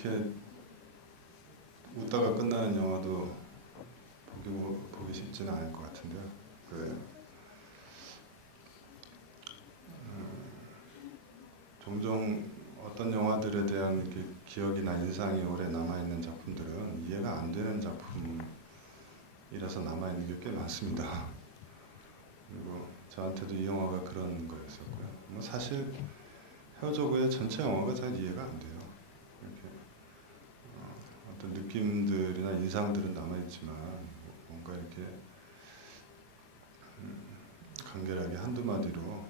이렇게 웃다가 끝나는 영화도 보기 쉽지는 않을 것 같은데요. 그래요. 종종 어떤 영화들에 대한 이렇게 기억이나 인상이 오래 남아있는 작품들은 이해가 안 되는 작품이라서 남아있는 게 꽤 많습니다. 그리고 저한테도 이 영화가 그런 거였었고요. 뭐 사실 헤어져고의 전체 영화가 잘 이해가 안 돼요. 이렇게 어떤 느낌들이나 인상들은 남아있지만 뭔가 이렇게 간결하게 한두 마디로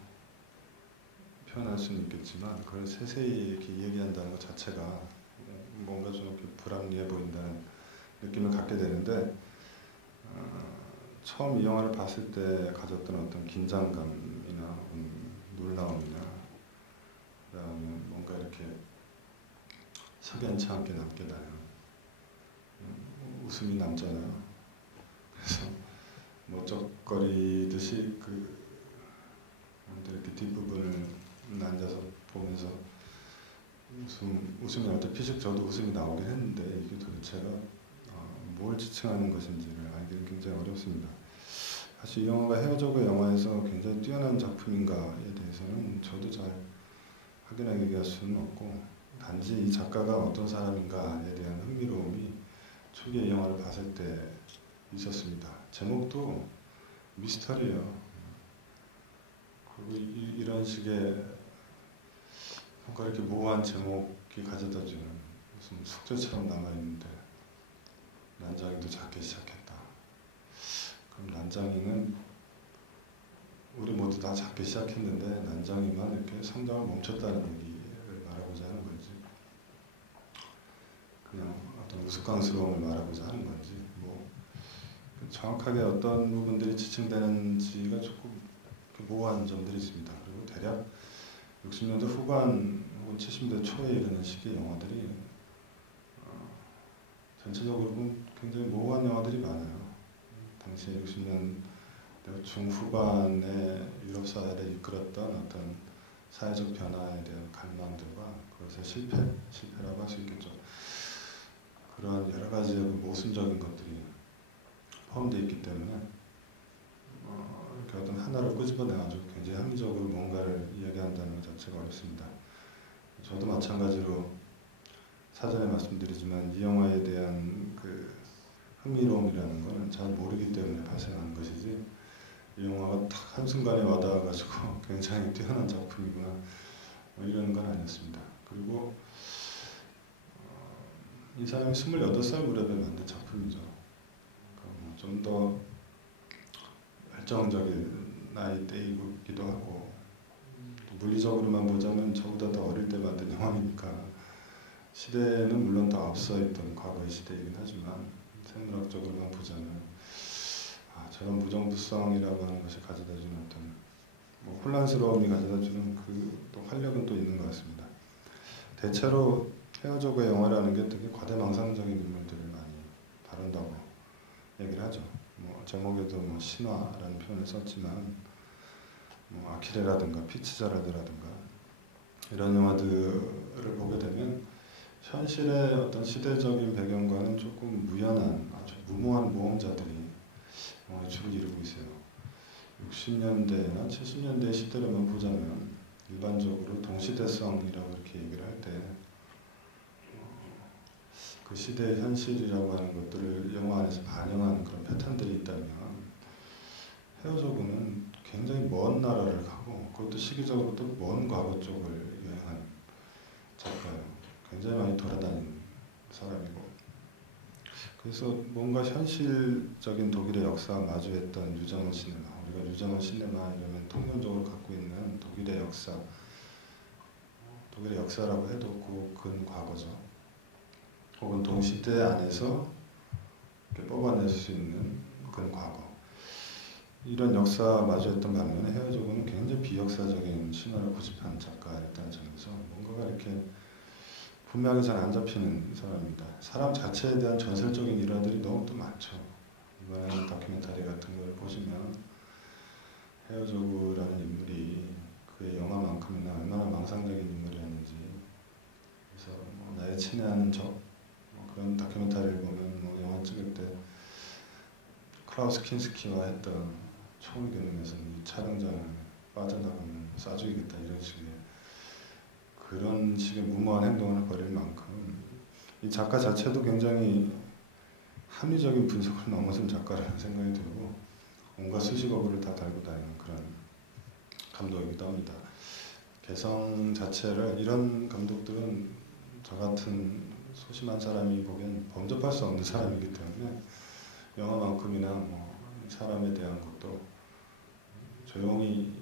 표현할 수는 있겠지만 그걸 세세히 이렇게 얘기한다는 것 자체가 뭔가 좀 이렇게 불합리해 보인다는 느낌을 갖게 되는데 처음 이 영화를 봤을 때 가졌던 어떤 긴장감이나 놀라움이나 그다음에 뭔가 이렇게 석연치 않게 남게 나요. 웃음이 남잖아요. 그래서 멋쩍거리듯이 이렇게 뒷부분을 앉아서 보면서 웃음이 어때 피식 저도 웃음이 나오긴 했는데 이게 도대체가 뭘 지칭하는 것인지를 알기는 굉장히 어렵습니다. 사실 이 영화가 헤어져고 영화에서 굉장히 뛰어난 작품인가에 대해서는 저도 잘 확인하게 얘기할 수는 없고 단지 이 작가가 어떤 사람인가에 대한 흥미로움이 초기에 이 영화를 봤을 때 있었습니다. 제목도 미스터리예요. 그리고 이런 식의 뭔가 이렇게 모호한 제목이 가져다주는 무슨 숙제처럼 남아있는데 난장이도 작게 시작했다. 그럼 난장이는 우리 모두 다 작게 시작했는데 난장이만 이렇게 성장을 멈췄다는 얘기를 말하고자 하는 건지 그냥 어떤 우스꽝스러움을 말하고자 하는 건지 뭐 정확하게 어떤 부분들이 지칭되는지가 조금 모호한 점들이 있습니다. 그리고 대략 60년대 후반 혹은 70년대 초에 이르는 시기의 영화들이 전체적으로 보면 굉장히 모호한 영화들이 많아요. 당시 60년대 중후반에 유럽 사회를 이끌었던 어떤 사회적 변화에 대한 갈망들과 그것의 실패라고 할 수 있겠죠. 그러한 여러 가지의 모순적인 것들이 포함되어 있기 때문에 이렇게 어떤 하나를 끄집어내가지고 굉장히 합리적으로 뭔가를 이야기한다는 것 자체가 어렵습니다. 저도 마찬가지로 사전에 말씀드리지만 이 영화에 대한 그 흥미로움이라는 것은 잘 모르기 때문에 발생하는 것이지 이 영화가 딱 한순간에 와닿아가지고 굉장히 뛰어난 작품이구나 뭐 이런 건 아니었습니다. 그리고 이 사람이 28살 무렵에 만든 작품이죠. 좀 더 결정적인 나이대이기도 하고 물리적으로만 보자면 저보다 더 어릴 때 만든 영화니까 시대는 물론 더 앞서 있던 과거의 시대이긴 하지만 생물학적으로만 보자면 저런 무정부성이라고 하는 것이 가져다주는 어떤 혼란스러움이 가져다주는 또 활력은 또 있는 것 같습니다. 대체로 헤어져고의 영화라는 게 되게 과대망상적인 인물들을 많이 다룬다고 얘기를 하죠. 제목에도 신화라는 표현을 썼지만 아키레라든가 피츠제라드라든가 이런 영화들을 보게 되면 현실의 어떤 시대적인 배경과는 조금 무연한 아주 무모한 모험자들이 주를 이루고 있어요. 60년대나 70년대 시대로만 보자면 일반적으로 동시대성이라고 이렇게 얘기를 할 때 그 시대의 현실이라고 하는 것들을 영화 안에서 반영하는 그런 패턴들이 있다면 헤어져고는 굉장히 먼 나라를 가고 그것도 시기적으로 또 먼 과거 쪽을 여행한 작가예요. 굉장히 많이 돌아다닌 사람이고 그래서 뭔가 현실적인 독일의 역사와 마주했던 유저먼 시네마 우리가 유저먼 시네마 이러면 통념적으로 갖고 있는 독일의 역사라고 해도 그 과거죠. 혹은 동시대 안에서 이렇게 뽑아낼 수 있는 그런 과거. 이런 역사와 마주했던 반면에 헤어져고는 굉장히 비역사적인 신화를 고집하는 작가였다는 점에서 뭔가가 이렇게 분명히 잘 안 잡히는 사람입니다. 사람 자체에 대한 전설적인 일화들이 너무 또 많죠. 이번에 다큐멘터리 같은 걸 보시면 헤어져고라는 인물이 그의 영화만큼이나 얼마나 망상적인 인물이었는지 그래서 나의 친애하는 적 그런 다큐멘터리를 보면 영화 찍을 때 클라우스 킨스키와 했던 초월 겨눈에서는 이 촬영장을 빠져나가면 쏴주겠다 이런 식의 그런 식의 무모한 행동을 벌일 만큼 이 작가 자체도 굉장히 합리적인 분석을 넘어선 작가라는 생각이 들고 온갖 수식어구를 다 달고 다니는 그런 감독이기도 합니다. 개성 자체를 이런 감독들은 저 같은 소심한 사람이 보기엔 범접할 수 없는 사람이기 때문에 영화만큼이나 사람에 대한 것도 조용히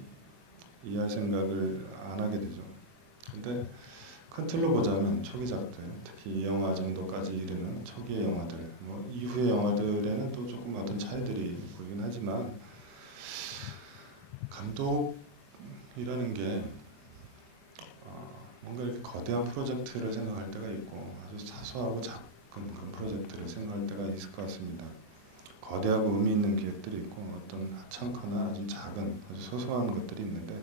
이해할 생각을 안 하게 되죠. 근데 큰 틀로 보자면 초기작들, 특히 이 영화 정도까지 이르는 초기의 영화들, 이후의 영화들에는 또 조금 어떤 차이들이 보이긴 하지만 감독이라는 게 뭔가 이렇게 거대한 프로젝트를 생각할 때가 있고 아주 사소하고 작은 그 프로젝트를 생각할 때가 있을 것 같습니다. 거대하고 의미 있는 기획들이 있고 어떤 하찮거나 아주 작은 아주 소소한 것들이 있는데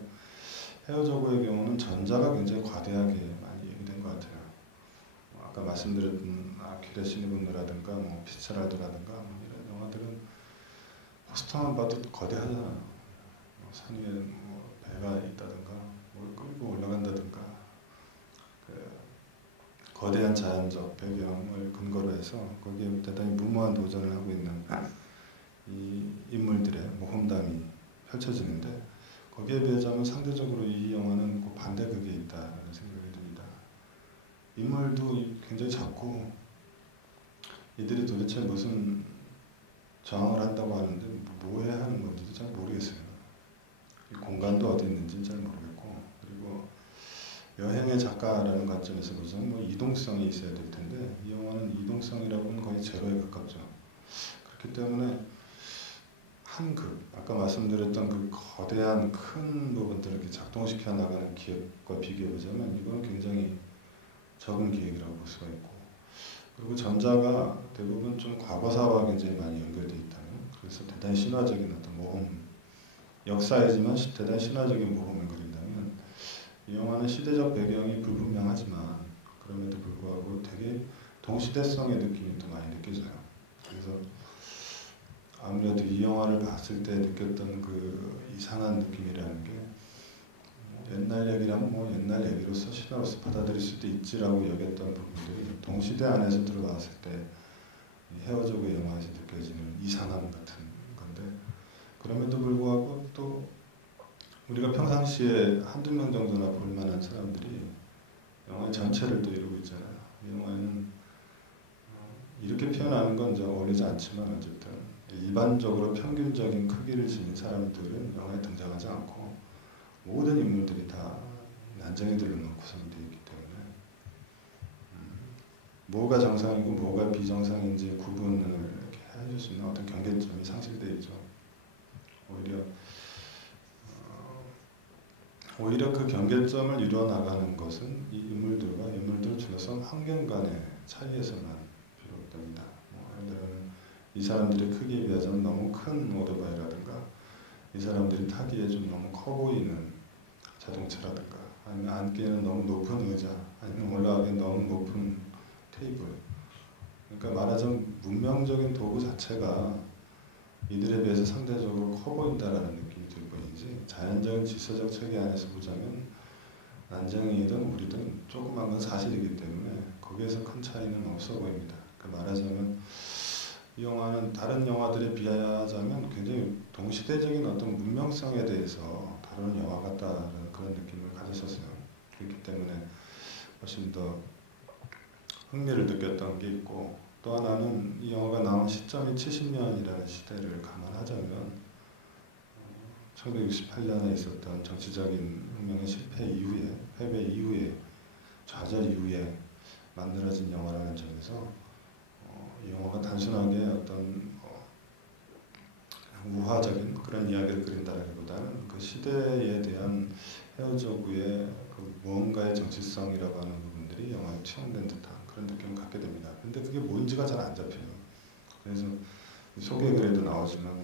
헤어져고의 경우는 전자가 굉장히 과대하게 많이 얘기된 것 같아요. 아까 말씀드렸던 아킬레 시니분노라든가 피츠라드라든가 이런 영화들은 포스터만 봐도 거대하잖아요. 산 위에 배가 있다든가 뭘 끌고 올라간다든가 거대한 자연적 배경을 근거로 해서 거기에 대단히 무모한 도전을 하고 있는 이 인물들의 모험담이 펼쳐지는데 거기에 비하자면 상대적으로 이 영화는 그 반대극에 있다는 생각이 듭니다. 인물도 굉장히 작고 이들이 도대체 무슨 저항을 한다고 하는데 뭐 해야 하는 건지도 잘 모르겠어요. 이 공간도 어디 있는지는 잘 모르겠고 그리고 여행의 작가라는 관점에서 보자면 이동성이 있어야 될 텐데 이 영화는 이동성이라고는 거의 제로에 가깝죠. 그렇기 때문에 한 극, 아까 말씀드렸던 그 거대한 큰 부분들을 이렇게 작동시켜 나가는 기획과 비교해보자면 이건 굉장히 적은 기획이라고 볼 수가 있고 그리고 전자가 대부분 좀 과거사와 굉장히 많이 연결되어 있다는 그래서 대단히 신화적인 어떤 모험 역사이지만 대단히 신화적인 모험을 그린다면 이 영화는 시대적 배경이 불분명하지만 그럼에도 불구하고 되게 동시대성의 느낌이 또 많이 느껴져요. 그래서 아무래도 이 영화를 봤을 때 느꼈던 그 이상한 느낌이라는 게 옛날 얘기라면 옛날 얘기로서 신화로서 받아들일 수도 있지라고 여겼던 부분들이 동시대 안에서 들어왔을 때 헤어져고 영화에서 느껴지는 이상함 같은 건데 그럼에도 불구하고 또 우리가 평상시에 한두 명 정도나 볼 만한 사람들이 영화의 전체를 또 이루고 있잖아요. 이 영화에는 이렇게 표현하는 건 어울리지 않지만 어쨌든 일반적으로 평균적인 크기를 지닌 사람들은 영화에 등장하지 않고 모든 인물들이 다 난쟁이들로 구성되어 있기 때문에 뭐가 정상이고 뭐가 비정상인지 구분을 이렇게 해줄 수 있는 어떤 경계점이 상실되어 있죠. 오히려 그 경계점을 이루어 나가는 것은 이 인물들과 인물들을 둘러싼 환경 간의 차이에서만 비롯됩니다. 예를 들면 이 사람들의 크기에 비하자면 너무 큰 오토바이라든가 이 사람들이 타기에 좀 너무 커 보이는 자동차라든가 아니면 앉기에는 너무 높은 의자 아니면 올라가기엔 너무 높은 테이블 그러니까 말하자면 문명적인 도구 자체가 이들에 비해서 상대적으로 커 보인다라는 느낌이 들 뿐이지 자연적인 질서적 체계 안에서 보자면 난쟁이든 우리든 조그만 건 사실이기 때문에 거기에서 큰 차이는 없어 보입니다. 그러니까 말하자면 이 영화는 다른 영화들에 비하자면 굉장히 동시대적인 어떤 문명성에 대해서 다루는 영화 같다는 그런 느낌을 가졌었어요. 그렇기 때문에 훨씬 더 흥미를 느꼈던 게 있고 또 하나는 이 영화가 나온 시점이 70년이라는 시대를 감안하자면 1968년에 있었던 정치적인 혁명의 실패 이후에 패배 이후에 좌절 이후에 만들어진 영화라는 점에서 이 영화가 단순하게 어떤 우화적인 그런 이야기를 그린다기보다는 그 시대에 대한 헤어져고의 그 무언가의 정치성이라고 하는 부분들이 영화에 투영된 듯한 그런 느낌을 갖게 됩니다. 근데 그게 뭔지가 잘 안 잡혀요. 그래서 소개 글에도 나오지만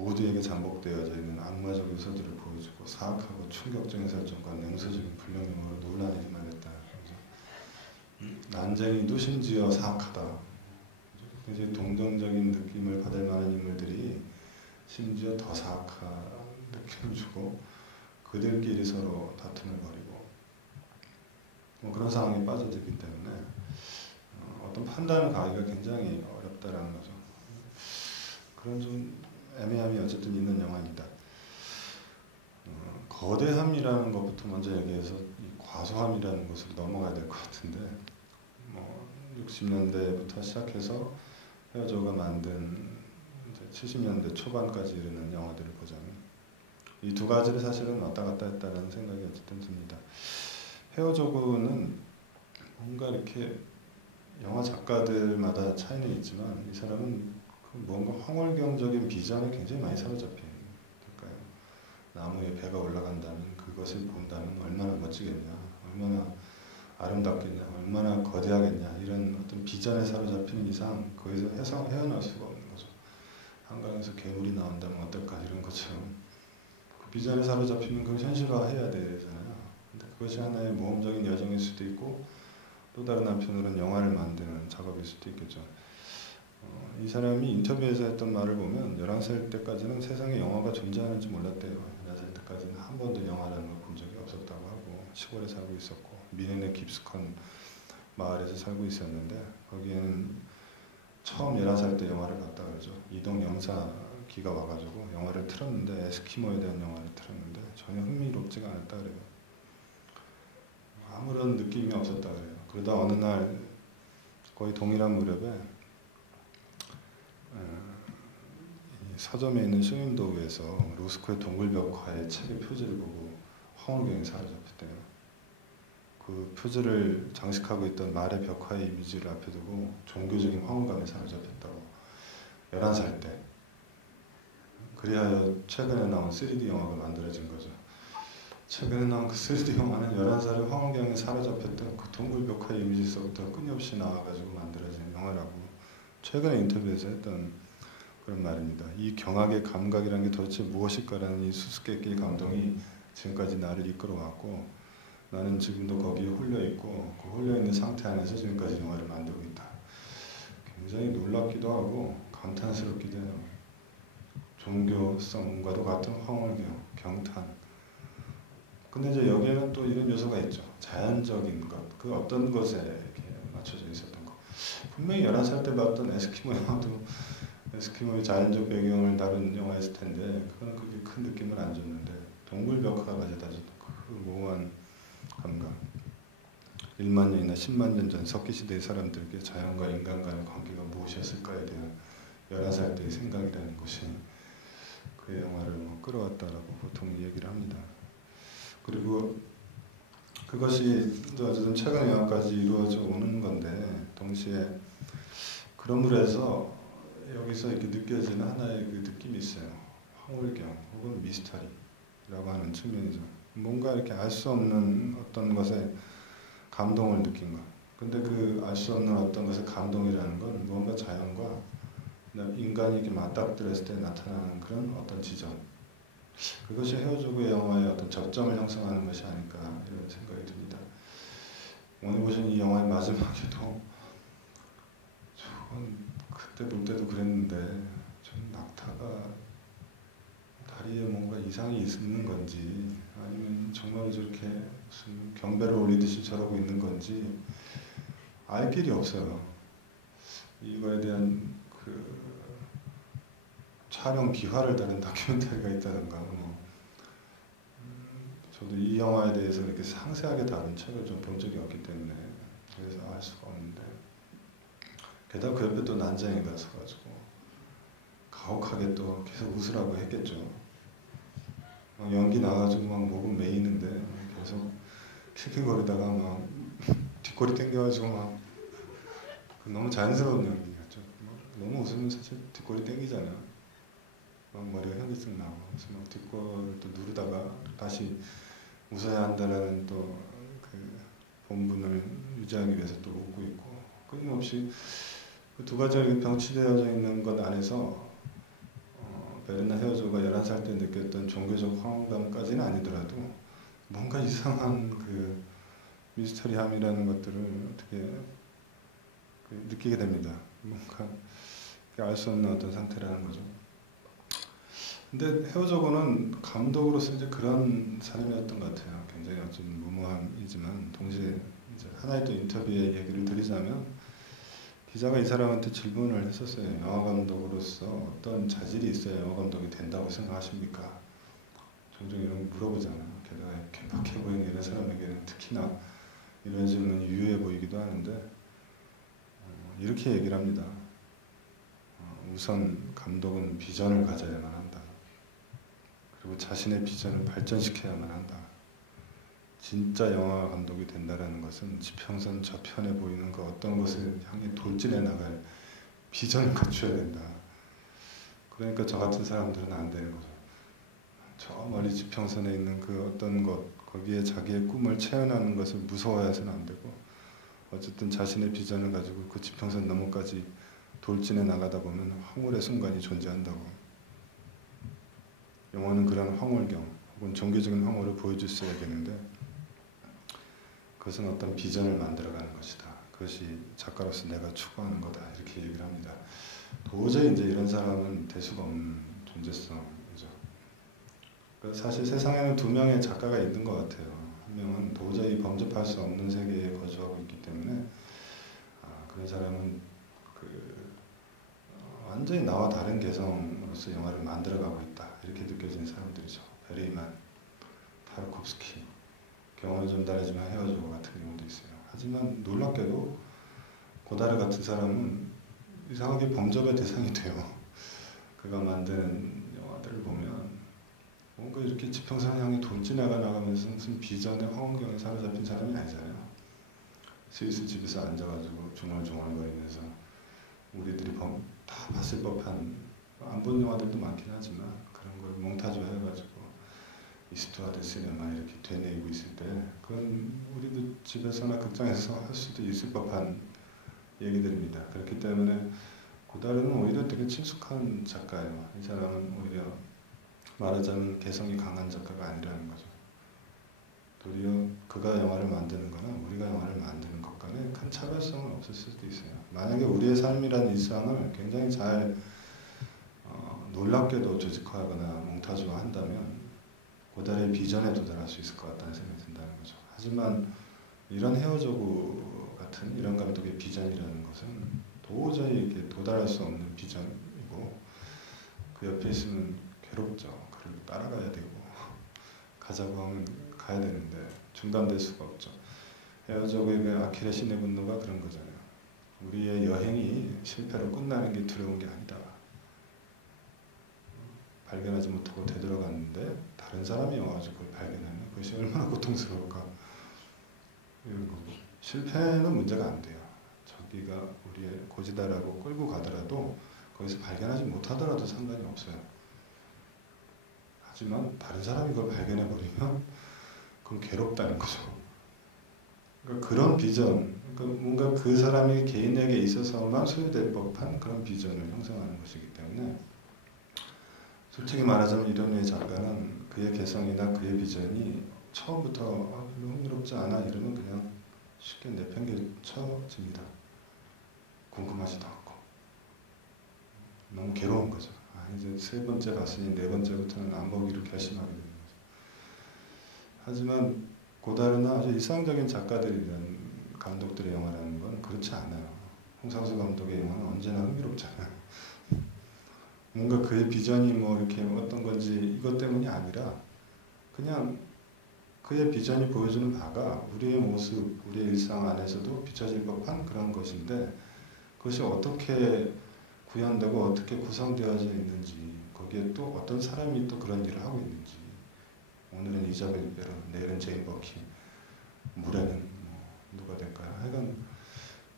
모두에게 잠복되어져 있는 악마적 요소들을 보여주고 사악하고 충격적인 설정과 냉소적인 불량 용어로 논란이 일어나겠다. 난쟁이도 심지어 사악하다. 굉장히 동정적인 느낌을 받을 만한 인물들이 심지어 더 사악한 느낌을 주고 그들끼리 서로 다툼을 벌이고 뭐 그런 상황에 빠져들기 때문에 어떤 판단을 가기가 굉장히 어렵다라는 거죠. 그런 좀 애매함이 어쨌든 있는 영화입니다. 거대함이라는 것부터 먼저 얘기해서 이 과소함이라는 것으로 넘어가야 될 것 같은데 60년대부터 시작해서 헤어져가 만든 70년대 초반까지 이르는 영화들을 보자면 이 두 가지를 사실은 왔다 갔다 했다는 생각이 어쨌든 듭니다. 헤어져고는 뭔가 이렇게 영화 작가들마다 차이는 있지만 이 사람은 뭔가 황홀경적인 비전에 굉장히 많이 사로잡힌 걸까요? 나무에 배가 올라간다면 그것을 본다면 얼마나 멋지겠냐, 얼마나 아름답겠냐, 얼마나 거대하겠냐 이런 어떤 비전에 사로잡히는 이상 거기서 헤어날 수가 없는 거죠. 한강에서 괴물이 나온다면 어떨까 이런 것처럼 그 비전에 사로잡히면 그걸 현실화해야 되잖아요. 근데 그것이 하나의 모험적인 여정일 수도 있고 또 다른 한편으로는 영화를 만드는 작업일 수도 있겠죠. 이 사람이 인터뷰에서 했던 말을 보면 11살 때까지는 세상에 영화가 존재하는지 몰랐대요. 11살 때까지는 한 번도 영화라는 걸 본 적이 없었다고 하고 시골에 살고 있었고 미네네 깊숙한 마을에서 살고 있었는데 거기에는 처음 11살 때 영화를 봤다 그러죠. 이동 영사기가 와가지고 영화를 틀었는데 에스키모에 대한 영화를 틀었는데 전혀 흥미롭지가 않았다 그래요. 아무런 느낌이 없었다 그래요. 그러다 어느 날 거의 동일한 무렵에 서점에 있는 쇼윈도우에서 로스코의 동굴벽화의 책의 표지를 보고 황홀경이 사로잡혔대요. 그 표지를 장식하고 있던 말의 벽화의 이미지를 앞에 두고 종교적인 황홀감에 사로잡혔다고 11살 때. 그리하여 최근에 나온 3D 영화가 만들어진 거죠. 최근에 나온 그 3D 영화는 11살의 황홀경에 사로잡혔던 그 동굴벽화의 이미지 속부터 끊임없이 나와가지고 만들어진 영화라고 최근에 인터뷰에서 했던 그런 말입니다. 이 경악의 감각이라는 게 도대체 무엇일까라는 이 수수께끼의 감동이 지금까지 나를 이끌어왔고 나는 지금도 거기에 홀려있고 그 홀려있는 상태 안에서 지금까지 영화를 만들고 있다. 굉장히 놀랍기도 하고 감탄스럽기도 해요. 종교성과도 같은 황홀경, 경탄. 근데 이제 여기에는 또 이런 요소가 있죠. 자연적인 것, 그 어떤 것에 이렇게 맞춰져 있었던 것. 분명히 11살 때 봤던 에스키모 영화도 에스키모의 자연적 배경을 다룬 영화였을 텐데 그건 그렇게 큰 느낌을 안 줬는데 동굴벽화가 가져다줬던 그 모호한 감각. 1만 년이나 10만 년 전 석기시대의 사람들에게 자연과 인간 간의 관계가 무엇이었을까에 대한 11살 때의 생각이라는 것이 그 영화를 끌어왔다라고 보통 얘기를 합니다. 그리고 그것이 어쨌든 최근 영화까지 이루어져 오는 건데 동시에 그런 물에서 여기서 이렇게 느껴지는 하나의 그 느낌이 있어요. 황홀경 혹은 미스터리라고 하는 측면이죠. 뭔가 이렇게 알 수 없는 어떤 것에 감동을 느낀 것. 근데 그 알 수 없는 어떤 것의 감동이라는 건 뭔가 자연과 인간이 이렇게 맞닥뜨렸을 때 나타나는 그런 어떤 지점. 그것이 헤어지고의 영화의 어떤 접점을 형성하는 것이 아닐까 이런 생각이 듭니다. 오늘 보신 이 영화의 마지막에도 저건 그때 볼 때도 그랬는데 좀 낙타가 다리에 뭔가 이상이 있는 건지 아니면 정말 저렇게 무슨 경배를 올리듯이 저러고 있는 건지 알 길이 없어요. 이거에 대한 그 촬영 기화를 다룬 다큐멘터리가 있다든가 저도 이 영화에 대해서 이렇게 상세하게 다룬 책을 좀 본 적이 없기 때문에 그래서 알 수가 없는데 게다가 그 옆에 또 난쟁이가 서가지고 가혹하게 또 계속 웃으라고 했겠죠. 연기 나가지고 막 목은 메이는데 계속 킥킥거리다가 막 뒷골이 땡겨가지고 막 너무 자연스러운 연기였죠. 너무 웃으면 사실 뒷골이 땡기잖아요. 막 머리가 현기증 나고 그래서 막 뒷골을 또 누르다가 다시 웃어야 한다라는 또 그 본분을 유지하기 위해서 또 웃고 있고 끊임없이 그 두 가지가 병치되어져 있는 것 안에서 베르나 헤어조가 11살 때 느꼈던 종교적 황홀감까지는 아니더라도 뭔가 이상한 그 미스터리함이라는 것들을 어떻게 느끼게 됩니다. 뭔가 알 수 없는 어떤 상태라는 거죠. 근데 헤어조고는 감독으로서 이제 그런 사람이었던 것 같아요. 굉장히 어떤 무모함이지만 동시에 이제 하나의 또 인터뷰의 얘기를 드리자면 기자가 이 사람한테 질문을 했었어요. 영화 감독으로서 어떤 자질이 있어야 영화 감독이 된다고 생각하십니까? 종종 이런 거 물어보잖아요. 게다가 개박해 보이는 이런 사람에게는 특히나 이런 질문이 유효해 보이기도 하는데 이렇게 얘기를 합니다. 우선 감독은 비전을 가져야만 한다. 그리고 자신의 비전을 발전시켜야만 한다. 진짜 영화 감독이 된다는 것은 지평선 저편에 보이는 그 어떤 것을 향해 돌진해 나갈 비전을 갖춰야 된다. 그러니까 저 같은 사람들은 안 되는 거죠. 저 멀리 지평선에 있는 그 어떤 것, 거기에 자기의 꿈을 채워나가는 것을 무서워해서는 안 되고 어쨌든 자신의 비전을 가지고 그 지평선 너머까지 돌진해 나가다 보면 황홀의 순간이 존재한다고. 영화는 그런 황홀경 혹은 종교적인 황홀을 보여줄 수 있어야 되는데 그것은 어떤 비전을 만들어가는 것이다. 그것이 작가로서 내가 추구하는 거다. 이렇게 얘기를 합니다. 도저히 이제 이런 사람은 될 수가 없는 존재성이죠. 사실 세상에는 두 명의 작가가 있는 것 같아요. 한 명은 도저히 범접할 수 없는 세계에 거주하고 있기 때문에 그런 사람은 완전히 나와 다른 개성으로서 영화를 만들어가고 있다. 이렇게 느껴지는 사람들이죠. 베르이만, 타르코프스키, 경험이 좀 다르지만 헤어지고 같은 경우도 있어요. 하지만 놀랍게도 고다르 같은 사람은 이상하게 범접의 대상이 돼요. 그가 만드는 영화들을 보면 뭔가 이렇게 지평선 향해 돌진해가 나가면서 무슨 비전의 황홀경에 사로잡힌 사람이 아니잖아요. 스위스 집에서 앉아가지고 중얼중얼거리면서 우리들이 다 봤을 법한 안 본 영화들도 많긴 하지만 그런 걸 몽타주 해가지고 이스트와드스에만 이렇게 되뇌이고 있을 때 그건 우리도 집에서나 극장에서 할 수도 있을 법한 얘기들입니다. 그렇기 때문에 고다르는 오히려 되게 친숙한 작가예요. 이 사람은 오히려 말하자면 개성이 강한 작가가 아니라는 거죠. 도리어 그가 영화를 만드는 거나 우리가 영화를 만드는 것 간에 큰 차별성은 없을 수도 있어요. 만약에 우리의 삶이라는 일상을 굉장히 잘 놀랍게도 조직화하거나 몽타주화한다면 고다르의 비전에 도달할 수 있을 것 같다는 생각이 든다는 거죠. 하지만 이런 헤어조고 같은 이런 감독의 비전이라는 것은 도저히 이렇게 도달할 수 없는 비전이고 그 옆에 있으면 괴롭죠. 그를 따라가야 되고 가자고 하면 가야 되는데 중단될 수가 없죠. 헤어조고의 그 아킬레신의 분노가 그런 거잖아요. 우리의 여행이 실패로 끝나는 게 두려운 게 아니다. 발견하지 못하고 되돌아갔는데 다른 사람이 와가지고 그걸 발견하면 그것이 얼마나 고통스러울까. 이런 거고. 실패는 문제가 안 돼요. 저기가 우리의 고지다라고 끌고 가더라도 거기서 발견하지 못하더라도 상관이 없어요. 하지만 다른 사람이 그걸 발견해버리면 그건 괴롭다는 거죠. 그러니까 그런 비전, 그러니까 뭔가 그 사람이 개인에게 있어서만 소유될 법한 그런 비전을 형성하는 것이기 때문에 솔직히 말하자면 이런 류의 작가는 그의 개성이나 그의 비전이 처음부터 별로 흥미롭지 않아 이러면 그냥 쉽게 내팽개쳐집니다. 궁금하지도 않고 너무 괴로운 거죠. 이제 세 번째 봤으니 네 번째부터는 안 보기로 결심하게 되는 거죠. 하지만 고다르나 아주 일상적인 작가들이란 감독들의 영화라는 건 그렇지 않아요. 홍상수 감독의 영화는 언제나 흥미롭잖아요. 뭔가 그의 비전이 뭐 이렇게 어떤 건지 이것 때문이 아니라 그냥 그의 비전이 보여주는 바가 우리의 모습, 우리의 일상 안에서도 비춰질 법한 그런 것인데 그것이 어떻게 구현되고 어떻게 구성되어져 있는지 거기에 또 어떤 사람이 또 그런 일을 하고 있는지 오늘은 이자벨 베론, 내일은 제인 버키, 모레는 뭐 누가 될까요? 하여간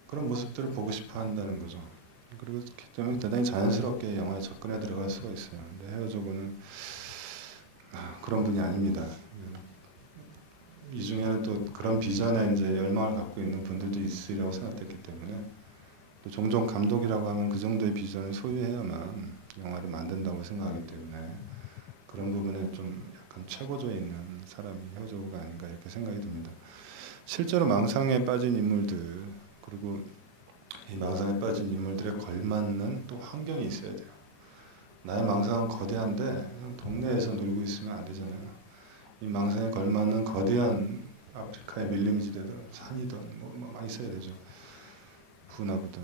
그런 모습들을 보고 싶어 한다는 거죠. 그리고 대단히 자연스럽게 영화에 접근해 들어갈 수가 있어요. 근데 헤어조고는 그런 분이 아닙니다. 이 중에는 또 그런 비전에 이제 열망을 갖고 있는 분들도 있으리라고 생각했기 때문에 또 종종 감독이라고 하면 그 정도의 비전을 소유해야만 영화를 만든다고 생각하기 때문에 그런 부분에 좀 약간 최고조에 있는 사람이 헤어져고가 아닌가 이렇게 생각이 듭니다. 실제로 망상에 빠진 인물들, 그리고 이 망상에 빠진 인물들에 걸맞는 또 환경이 있어야 돼요. 나의 망상은 거대한데 동네에서 놀고 있으면 안 되잖아요. 이 망상에 걸맞는 거대한 아프리카의 밀림지대든 산이든 뭐 있어야 되죠. 분화부든.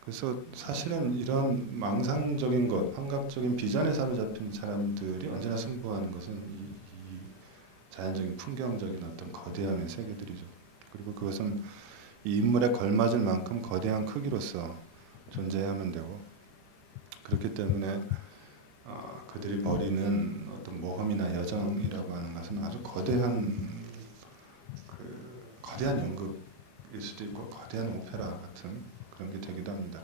그래서 사실은 이런 망상적인 것, 환각적인 비전에 사로잡힌 사람들이 언제나 승부하는 것은 이 자연적인 풍경적인 어떤 거대함의 세계들이죠. 그리고 그것은 이 인물에 걸맞을 만큼 거대한 크기로서 존재해야만 되고, 그렇기 때문에 그들이 벌이는 어떤 모험이나 여정이라고 하는 것은 아주 거대한 연극일 수도 있고 거대한 오페라 같은 그런 게 되기도 합니다.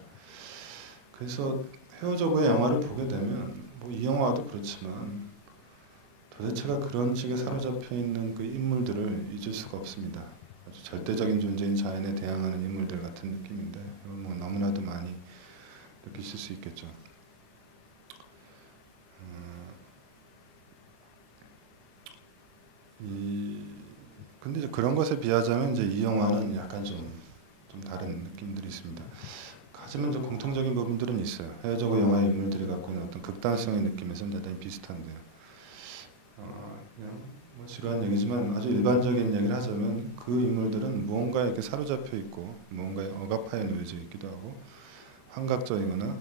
그래서 헤어져고의 영화를 보게 되면 뭐 이 영화도 그렇지만 도대체가 그런 식의 사로잡혀 있는 그 인물들을 잊을 수가 없습니다. 아주 절대적인 존재인 자연에 대항하는 인물들 같은 느낌인데 뭐 너무나도 많이 느끼실 수 있겠죠. 근데 이제 그런 것에 비하자면 이제 이 영화는 약간 좀 다른 느낌들이 있습니다. 하지만 좀 공통적인 부분들은 있어요. 헤어져고 영화의 인물들이 갖고 있는 어떤 극단성의 느낌에서는 대단히 비슷한데요. 그냥 뭐 지루한 얘기지만 아주 일반적인 얘기를 하자면 그 인물들은 무언가에 이렇게 사로잡혀 있고 무언가에 억압하에 놓여져 있기도 하고 환각적이거나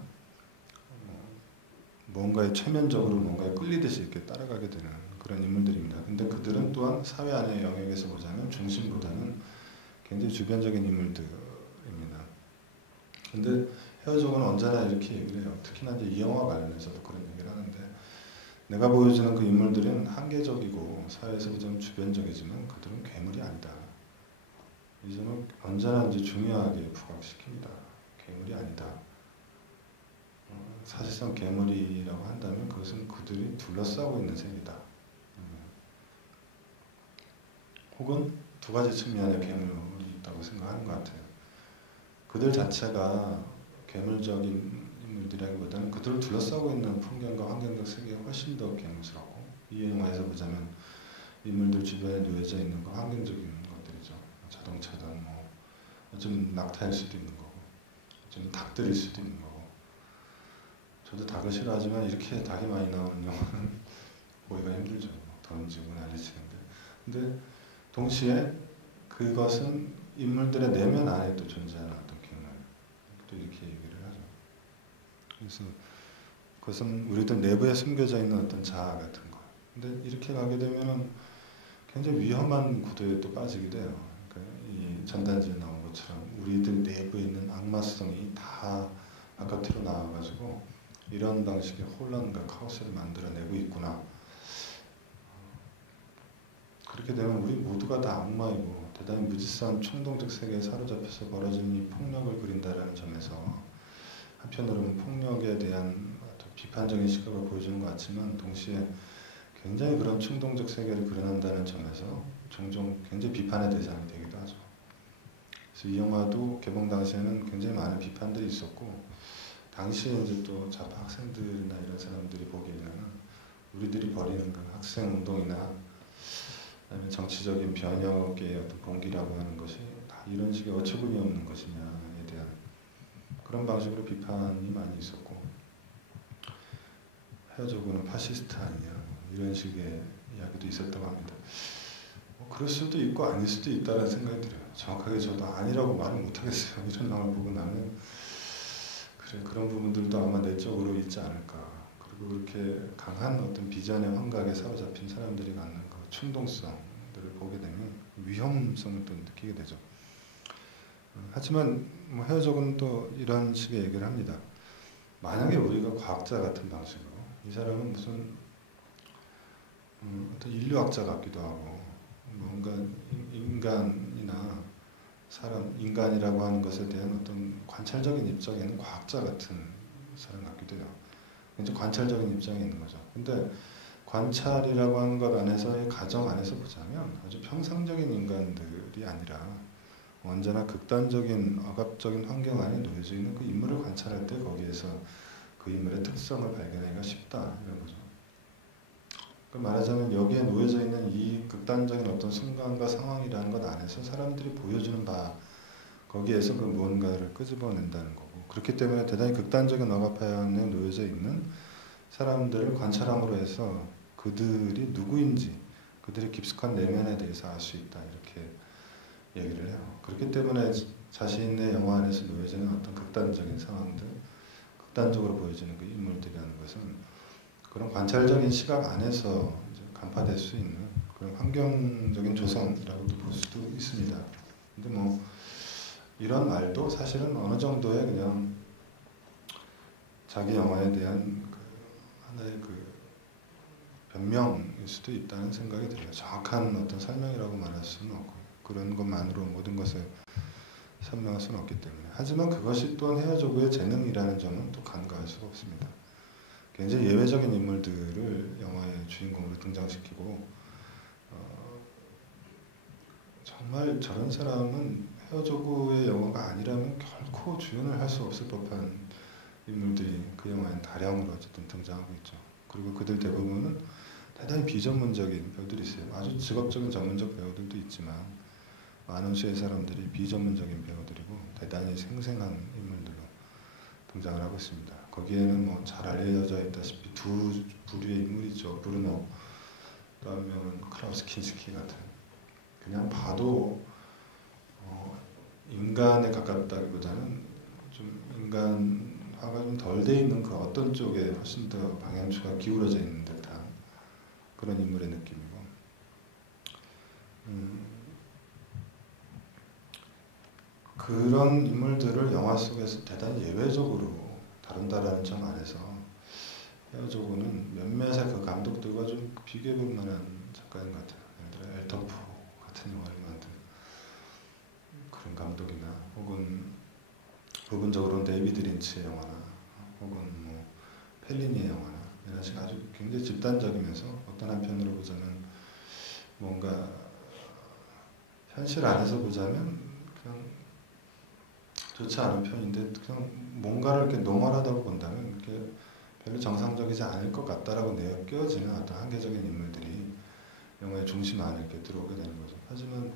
무언가에 최면적으로 뭔가에 끌리듯이 이렇게 따라가게 되는 그런 인물들입니다. 근데 그들은 또한 사회 안의 영역에서 보자면 중심보다는 굉장히 주변적인 인물들입니다. 근데 헤어져고는 언제나 이렇게 얘기를 해요. 특히나 이제 이 영화 관련해서도 그런 얘기를 하는데 내가 보여주는 그 인물들은 한계적이고 사회에서 보자면 주변적이지만 그들은 괴물이 아니다. 이 점을 언제나 이제 중요하게 부각시킵니다. 괴물이 아니다. 사실상 괴물이라고 한다면 그것은 그들이 둘러싸고 있는 세계다. 혹은 두 가지 측면의 괴물이 있다고 생각하는 것 같아요. 그들 자체가 괴물적인 인물들이라기보다는 그들을 둘러싸고 있는 풍경과 환경적 세계가 훨씬 더 괴물스럽고 이 영화에서 보자면 인물들 주변에 놓여져 있는 거 환경적인 것들이죠. 자동차든 뭐 좀 낙타일 수도 있는 거고 좀 닭들일 수도 있는 거고 저도 닭을 싫어하지만 이렇게 닭이 많이 나오는 영화는 보기가 힘들죠. 던지고 난리치는데 근데 동시에 그것은 인물들의 내면 안에 또 존재하는 어떤 괴물 또 이렇게 얘기를 하죠. 그래서 그것은 우리들 내부에 숨겨져 있는 어떤 자아 같은 거. 근데 이렇게 가게 되면은 굉장히 위험한 구도에 또 빠지게 돼요. 그러니까 이 전단지에 나온 것처럼 우리들 내부에 있는 악마성이 다 바깥으로 나와가지고 이런 방식의 혼란과 카오스를 만들어내고 있구나. 그렇게 되면 우리 모두가 다 악마이고 대단히 무지성한 충동적 세계에 사로잡혀서 벌어지는 이 폭력을 그린다라는 점에서 한편으로는 폭력에 대한 비판적인 시각을 보여주는 것 같지만 동시에 굉장히 그런 충동적 세계를 그려낸다는 점에서 종종 굉장히 비판의 대상이 되기도 하죠. 그래서 이 영화도 개봉 당시에는 굉장히 많은 비판들이 있었고 당시에 이제 또 좌파 학생들이나 이런 사람들이 보기에는 우리들이 벌이는 그 학생 운동이나 그다음에 정치적인 변혁의 어떤 봉기라고 하는 것이 다 이런 식의 어처구니 없는 것이냐에 대한 그런 방식으로 비판이 많이 있었고 헤어져고는 파시스트 아니냐 이런 식의 이야기도 있었다고 합니다. 뭐 그럴 수도 있고 아닐 수도 있다는 생각이 들어요. 정확하게 저도 아니라고 말을 못하겠어요. 이런 영화를 보고 나면 그래 그런 부분들도 아마 내적으로 있지 않을까. 그리고 그렇게 강한 어떤 비전의 환각에 사로잡힌 사람들이 갖는 그 충동성들을 보게 되면 위험성을 또 느끼게 되죠. 하지만 뭐 헤어져고는 또 이런 식의 얘기를 합니다. 만약에 우리가 과학자 같은 방식으로 이 사람은 무슨 어떤 인류학자 같기도 하고 뭔가 인간이나 사람, 인간이라고 하는 것에 대한 어떤 관찰적인 입장에는 과학자 같은 사람 같기도 해요. 굉장히 관찰적인 입장에 있는 거죠. 근데 관찰이라고 하는 것 안에서의 가정 안에서 보자면 아주 평상적인 인간들이 아니라 언제나 극단적인 억압적인 환경 안에 놓여져 있는 그 인물을 관찰할 때 거기에서 그 그 인물의 특성을 발견하기가 쉽다 이런 거죠. 말하자면 여기에 놓여져 있는 이 극단적인 어떤 순간과 상황이라는 것 안에서 사람들이 보여주는 바 거기에서 그 무언가를 끄집어낸다는 거고, 그렇기 때문에 대단히 극단적인 억압판에 놓여져 있는 사람들을 관찰함으로 해서 그들이 누구인지, 그들의 깊숙한 내면에 대해서 알 수 있다 이렇게 얘기를 해요. 그렇기 때문에 자신의 영화 안에서 놓여지는 어떤 극단적인 상황들, 극단적으로 보여지는 그 인물들이라는 것은 그런 관찰적인 시각 안에서 이제 간파될 수 있는 그런 환경적인 조성이라고도 볼 수도 있습니다. 근데 뭐 이런 말도 사실은 어느 정도의 그냥 자기 영화에 대한 그 하나의 그 변명일 수도 있다는 생각이 들어요. 정확한 어떤 설명이라고 말할 수는 없고 그런 것만으로 모든 것을 설명할 수는 없기 때문에. 하지만 그것이 또한 헤어조그의 재능이라는 점은 또 간과할 수가 없습니다. 굉장히 예외적인 인물들을 영화의 주인공으로 등장시키고 정말 저런 사람은 헤어조그의 영화가 아니라면 결코 주연을 할 수 없을 법한 인물들이 그 영화엔 다량으로 어쨌든 등장하고 있죠. 그리고 그들 대부분은 대단히 비전문적인 배우들이 있어요. 아주 직업적인 전문적 배우들도 있지만 많은 수의 사람들이 비전문적인 배우들이고 대단히 생생한 인물들로 등장을 하고 있습니다. 거기에는 뭐 잘 알려져 있다시피 두 부류의 인물이 있죠. 브루노, 그다음에 클라우스 킨스키 같은, 그냥 봐도 인간에 가깝다기보다는 좀 인간화가 좀 덜 돼 있는 그 어떤 쪽에 훨씬 더 방향추가 기울어져 있는 듯한 그런 인물의 느낌이고, 그런 인물들을 영화 속에서 대단히 예외적으로 다룬다라는 점 안에서 헤어조그는 몇몇의 그 감독들과 좀 비교해볼 만한 작가인 것 같아요. 예를 들어 엘터프 같은 영화를 만든 그런 감독이나, 혹은 부분적으로는 데이비드 린치의 영화나, 혹은 뭐 펠리니의 영화나, 이런 식으로 아주 굉장히 집단적이면서 어떤 한편으로 보자면 뭔가 현실 안에서 보자면 그냥 좋지 않은 편인데, 그냥 뭔가를 이렇게 노멀하다고 본다면 이렇게 별로 정상적이지 않을 것 같다라고 느껴지는 어떤 한계적인 인물들이 영화의 중심 안에 이렇게 들어오게 되는 거죠. 하지만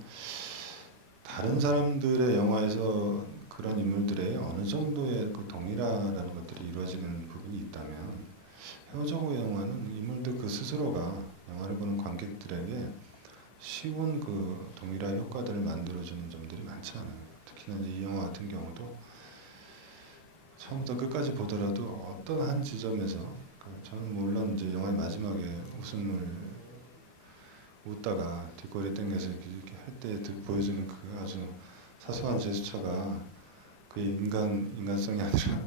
다른 사람들의 영화에서 그런 인물들의 어느 정도의 그 동일화라는 것들이 이루어지는 부분이 있다면, 헤어조그의 영화는 인물들 그 스스로가 영화를 보는 관객들에게 쉬운 그 동일화 효과들을 만들어주는 점들이 많지 않아요. 특히나 이제 이 영화 같은 경우도 처음부터 끝까지 보더라도 어떤 한 지점에서, 저는 물론 이제 영화의 마지막에 웃음을 웃다가 뒷골이 땡겨서 이렇게 할 때 보여주는 그 아주 사소한 제스처가 그의 인간성이 아니라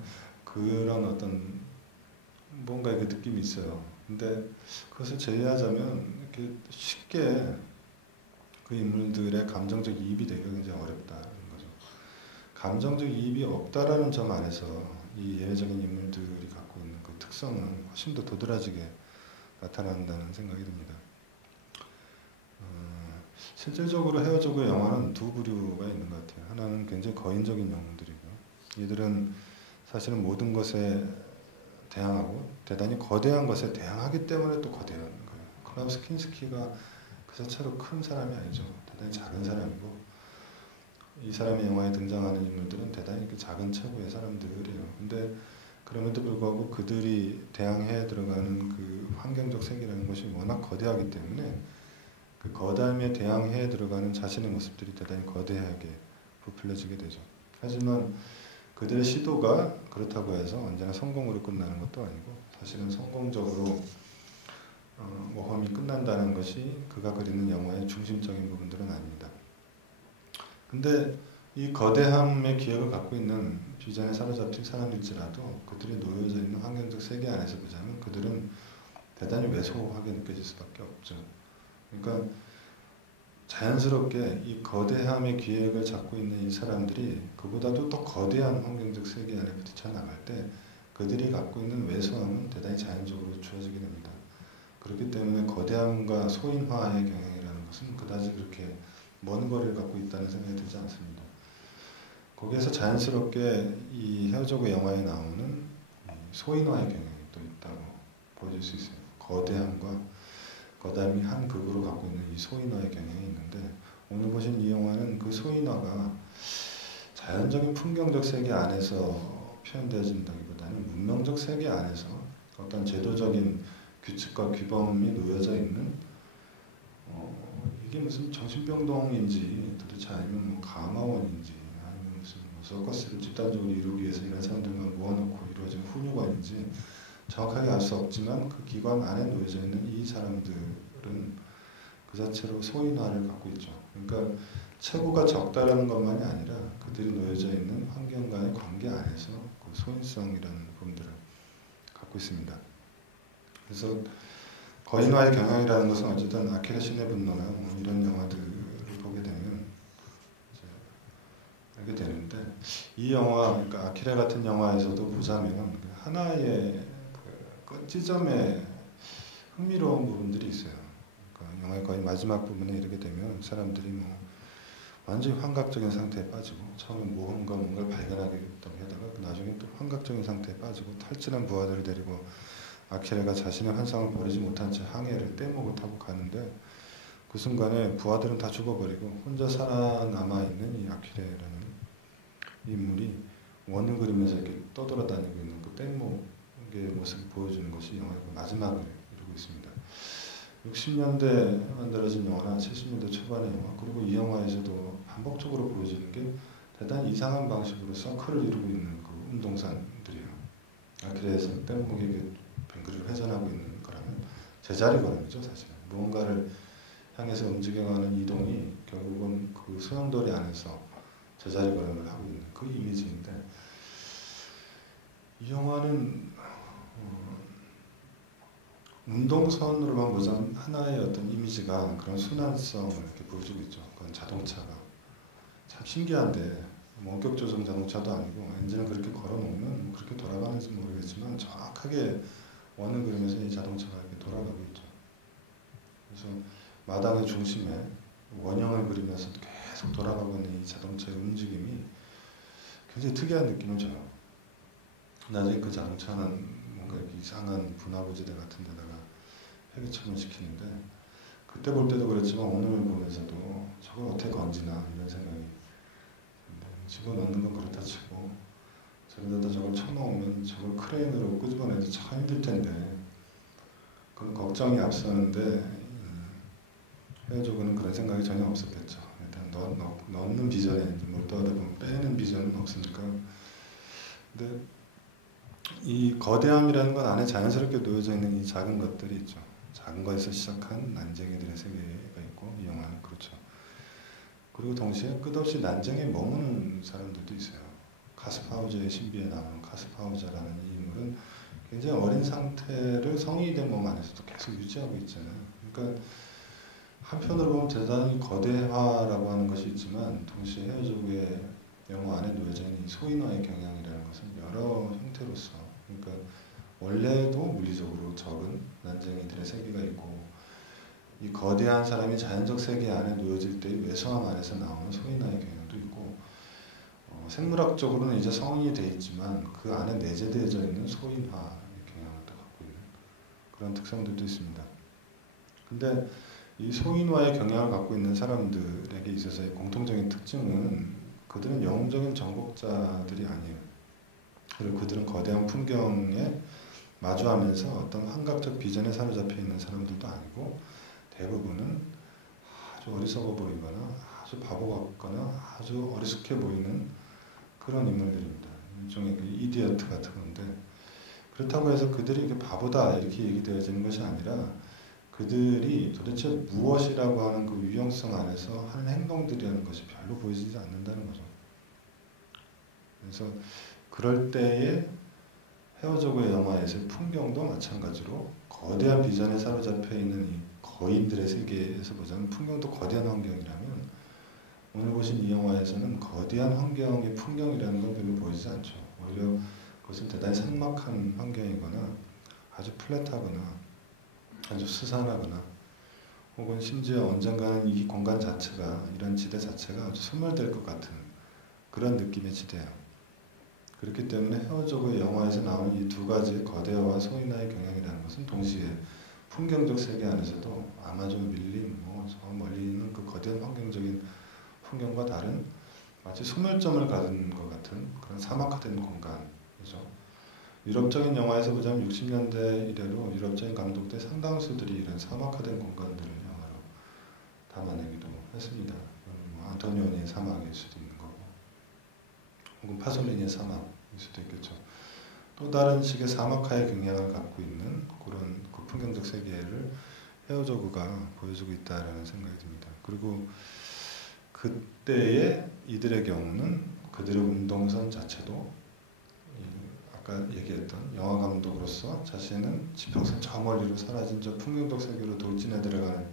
그런 어떤 뭔가 그 느낌이 있어요. 근데 그것을 제외하자면 이렇게 쉽게 그 인물들의 감정적 이입이 되기가 굉장히 어렵다는 거죠. 감정적 이입이 없다라는 점 안에서 이 예외적인 인물들이 갖고 있는 그 특성은 훨씬 더 도드라지게 나타난다는 생각이 듭니다. 실질적으로 헤어조그의 영화는 두 부류가 있는 것 같아요. 하나는 굉장히 거인적인 영웅들이고, 이들은 사실은 모든 것에 대항하고 대단히 거대한 것에 대항하기 때문에 또 거대한 거예요. 클라우스 킨스키가 그 자체로 큰 사람이 아니죠. 대단히 작은 사람이고, 이 사람의 영화에 등장하는 인물들은 대단히 작은 체구의 사람들이에요. 근데 그럼에도 불구하고 그들이 대항해 들어가는 그 환경적 세계라는 것이 워낙 거대하기 때문에 그 거담에 대항해 들어가는 자신의 모습들이 대단히 거대하게 부풀려지게 되죠. 하지만 그들의 시도가 그렇다고 해서 언제나 성공으로 끝나는 것도 아니고, 사실은 성공적으로 모험이 끝난다는 것이 그가 그리는 영화의 중심적인 부분들은 아닙니다. 근데 이 거대함의 기억을 갖고 있는 비전에 사로잡힌 사람일지라도 그들이 놓여져 있는 환경적 세계 안에서 보자면 그들은 대단히 왜소하게 느껴질 수밖에 없죠. 그러니까 자연스럽게 이 거대함의 기획을 잡고 있는 이 사람들이 그보다도 더 거대한 환경적 세계 안에 부딪혀 나갈 때 그들이 갖고 있는 왜소함은 대단히 자연적으로 주어지게 됩니다. 그렇기 때문에 거대함과 소인화의 경향이라는 것은 그다지 그렇게 먼 거리를 갖고 있다는 생각이 들지 않습니다. 거기에서 자연스럽게 이 헤어조그 영화에 나오는 소인화의 경향이 또 있다고 보여줄 수 있어요. 거대함과 거대함이 한 극으로 갖고 있는 이 소인화의 경향이 있는데, 오늘 보신 이 영화는 그 소인화가 자연적인 풍경적 세계 안에서 표현되어진다기보다는 문명적 세계 안에서 어떤 제도적인 규칙과 규범이 놓여져 있는, 이게 무슨 정신병동인지 도대체 아니면 뭐 가마원인지 아니면 무슨 뭐 서커스를 집단적으로 이루기 위해서 이런 사람들만 모아놓고 이루어진 훈육원인지 정확하게 알 수 없지만, 그 기관 안에 놓여져 있는 이 사람들은 그 자체로 소인화를 갖고 있죠. 그러니까 체구가 적다라는 것만이 아니라 그들이 놓여져 있는 환경과의 관계 안에서 그 소인성이라는 부분들을 갖고 있습니다. 그래서 거인화의 경향이라는 것은 어쨌든 아키라 신의 분노나 뭐 이런 영화들을 보게 되면 이제 알게 되는데, 이 영화, 그러니까 아키라 같은 영화에서도 보자면 하나의 그 끝지점에 흥미로운 부분들이 있어요. 그러니까 영화의 거의 마지막 부분에 이르게 되면 사람들이 뭐 완전히 환각적인 상태에 빠지고, 처음에 뭔가를 발견하겠다고 하다가 나중에 또 환각적인 상태에 빠지고, 탈진한 부하들을 데리고 아키라가 자신의 환상을 버리지 못한 채 항해를 떼목을 타고 가는데, 그 순간에 부하들은 다 죽어버리고 혼자 살아남아 있는 이 아키라라는 인물이 원을 그리면서 이렇게 떠돌아다니고 있는 그 떼목의 모습을 보여주는 것이 영화의 마지막을 이루고 있습니다. 60년대 만들어진 영화나 70년대 초반의 영화, 그리고 이 영화에서도 반복적으로 보여지는 게 대단히 이상한 방식으로 서클을 이루고 있는 그 운동산들이에요. 아키라에서 떼목에게 뱅그를 회전하고 있는 거라면 제자리 걸음이죠, 사실. 무언가를 향해서 움직여가는 이동이 결국은 그 소용돌이 안에서 제자리 걸음을 하고 있는 그 이미지인데, 이 영화는 운동선으로만 보자면 하나의 어떤 이미지가 그런 순환성을 이렇게 보여주고 있죠. 그건 자동차가 참 신기한데, 원격 조종 자동차도 아니고 엔진을 그렇게 걸어놓으면 그렇게 돌아가는지 모르겠지만 정확하게 원을 그리면서 이 자동차가 이렇게 돌아가고 있죠. 그래서 마당의 중심에 원형을 그리면서 계속 돌아가고 있는 이 자동차의 움직임이 굉장히 특이한 느낌을 줘요. 나중에 그 자동차는 뭔가 이렇게 이상한 분화구지대 같은 데다가 폐기처분 시키는데, 그때 볼 때도 그랬지만 오늘 보면서도 저걸 어떻게 건지나 이런 생각이 드는데, 집어넣는 건 그렇다 치고 저기다가 저걸 쳐놓으면 저걸 크레인으로 끄집어내도 참 힘들 텐데, 그런 걱정이 앞서는데 헤어조그는 그런 생각이 전혀 없었겠죠. 일단 넣는 비전에 몰두하다 보면 빼는 비전은 없으니까. 근데 이 거대함이라는 건 안에 자연스럽게 놓여져 있는 이 작은 것들이 있죠. 작은 거에서 시작한 난쟁이들의 세계가 있고, 이 영화는 그렇죠. 그리고 동시에 끝없이 난쟁이에 머무는 사람들도 있어요. 카스파우저의 신비에 나오는 카스파우저라는 이 인물은 굉장히 어린 상태를 성인이 된 몸 안에서도 계속 유지하고 있잖아요. 그러니까 한편으로 보면 대단히 거대화라고 하는 것이 있지만, 동시에 헤어족의 영화 안에 놓여져 있는 이 소인화의 경향이라는 것은 여러 형태로서, 그러니까 원래도 물리적으로 적은 난쟁이들의 세계가 있고, 이 거대한 사람이 자연적 세계 안에 놓여질 때의 외소함 안에서 나오는 소인화의 경향도 있고, 생물학적으로는 이제 성인이 돼 있지만 그 안에 내재되어져 있는 소인화의 경향을 또 갖고 있는 그런 특성들도 있습니다. 근데 이 소인화의 경향을 갖고 있는 사람들에게 있어서의 공통적인 특징은 그들은 영웅적인 정복자들이 아니에요. 그리고 그들은 거대한 풍경에 마주하면서 어떤 환각적 비전에 사로잡혀 있는 사람들도 아니고, 대부분은 아주 어리석어 보이거나 아주 바보 같거나 아주 어리숙해 보이는 그런 인물들입니다. 일종의 그 이디어트 같은 건데, 그렇다고 해서 그들이 이렇게 바보다 이렇게 얘기되어지는 것이 아니라 그들이 도대체 무엇이라고 하는 그 유형성 안에서 하는 행동들이라는 것이 별로 보이지 않는다는 거죠. 그래서 그럴 때에 헤어져고의 영화에서의 풍경도 마찬가지로 거대한 비전에 사로잡혀 있는 이 거인들의 세계에서 보자면 풍경도 거대한 환경이라면, 오늘 보신 이 영화에서는 거대한 환경의 풍경이라는 건 별로 보이지 않죠. 오히려 그것은 대단히 삭막한 환경이거나 아주 플랫하거나 아주 스산하거나, 혹은 심지어 언젠가는 이 공간 자체가, 이런 지대 자체가 아주 소멸될 것 같은 그런 느낌의 지대예요. 그렇기 때문에 헤어져고 영화에서 나오는 이 두 가지 거대화와 소인화의 경향이라는 것은 동시에 풍경적 세계 안에서도 아마존 밀림, 저 멀리 있는 그 거대한 환경적인 풍경과 다른 마치 소멸점을 가진 것 같은 그런 사막화된 공간이죠. 유럽적인 영화에서 보자면 60년대 이래로 유럽적인 감독들 상당수들이 이런 사막화된 공간들을 영화로 담아내기도 했습니다. 안토니오니의 사막일 수도 있는 거고, 혹은 파솔리니의 사막일 수도 있겠죠. 또 다른 식의 사막화의 경향을 갖고 있는 그런 그 풍경적 세계를 헤어저그가 보여주고 있다라는 생각이 듭니다. 그리고 그때의 이들의 경우는 그들의 운동선 자체도 아까 얘기했던 영화 감독으로서 자신은 지평선 저 멀리로 사라진 저 풍경적 세계로 돌진해 들어가는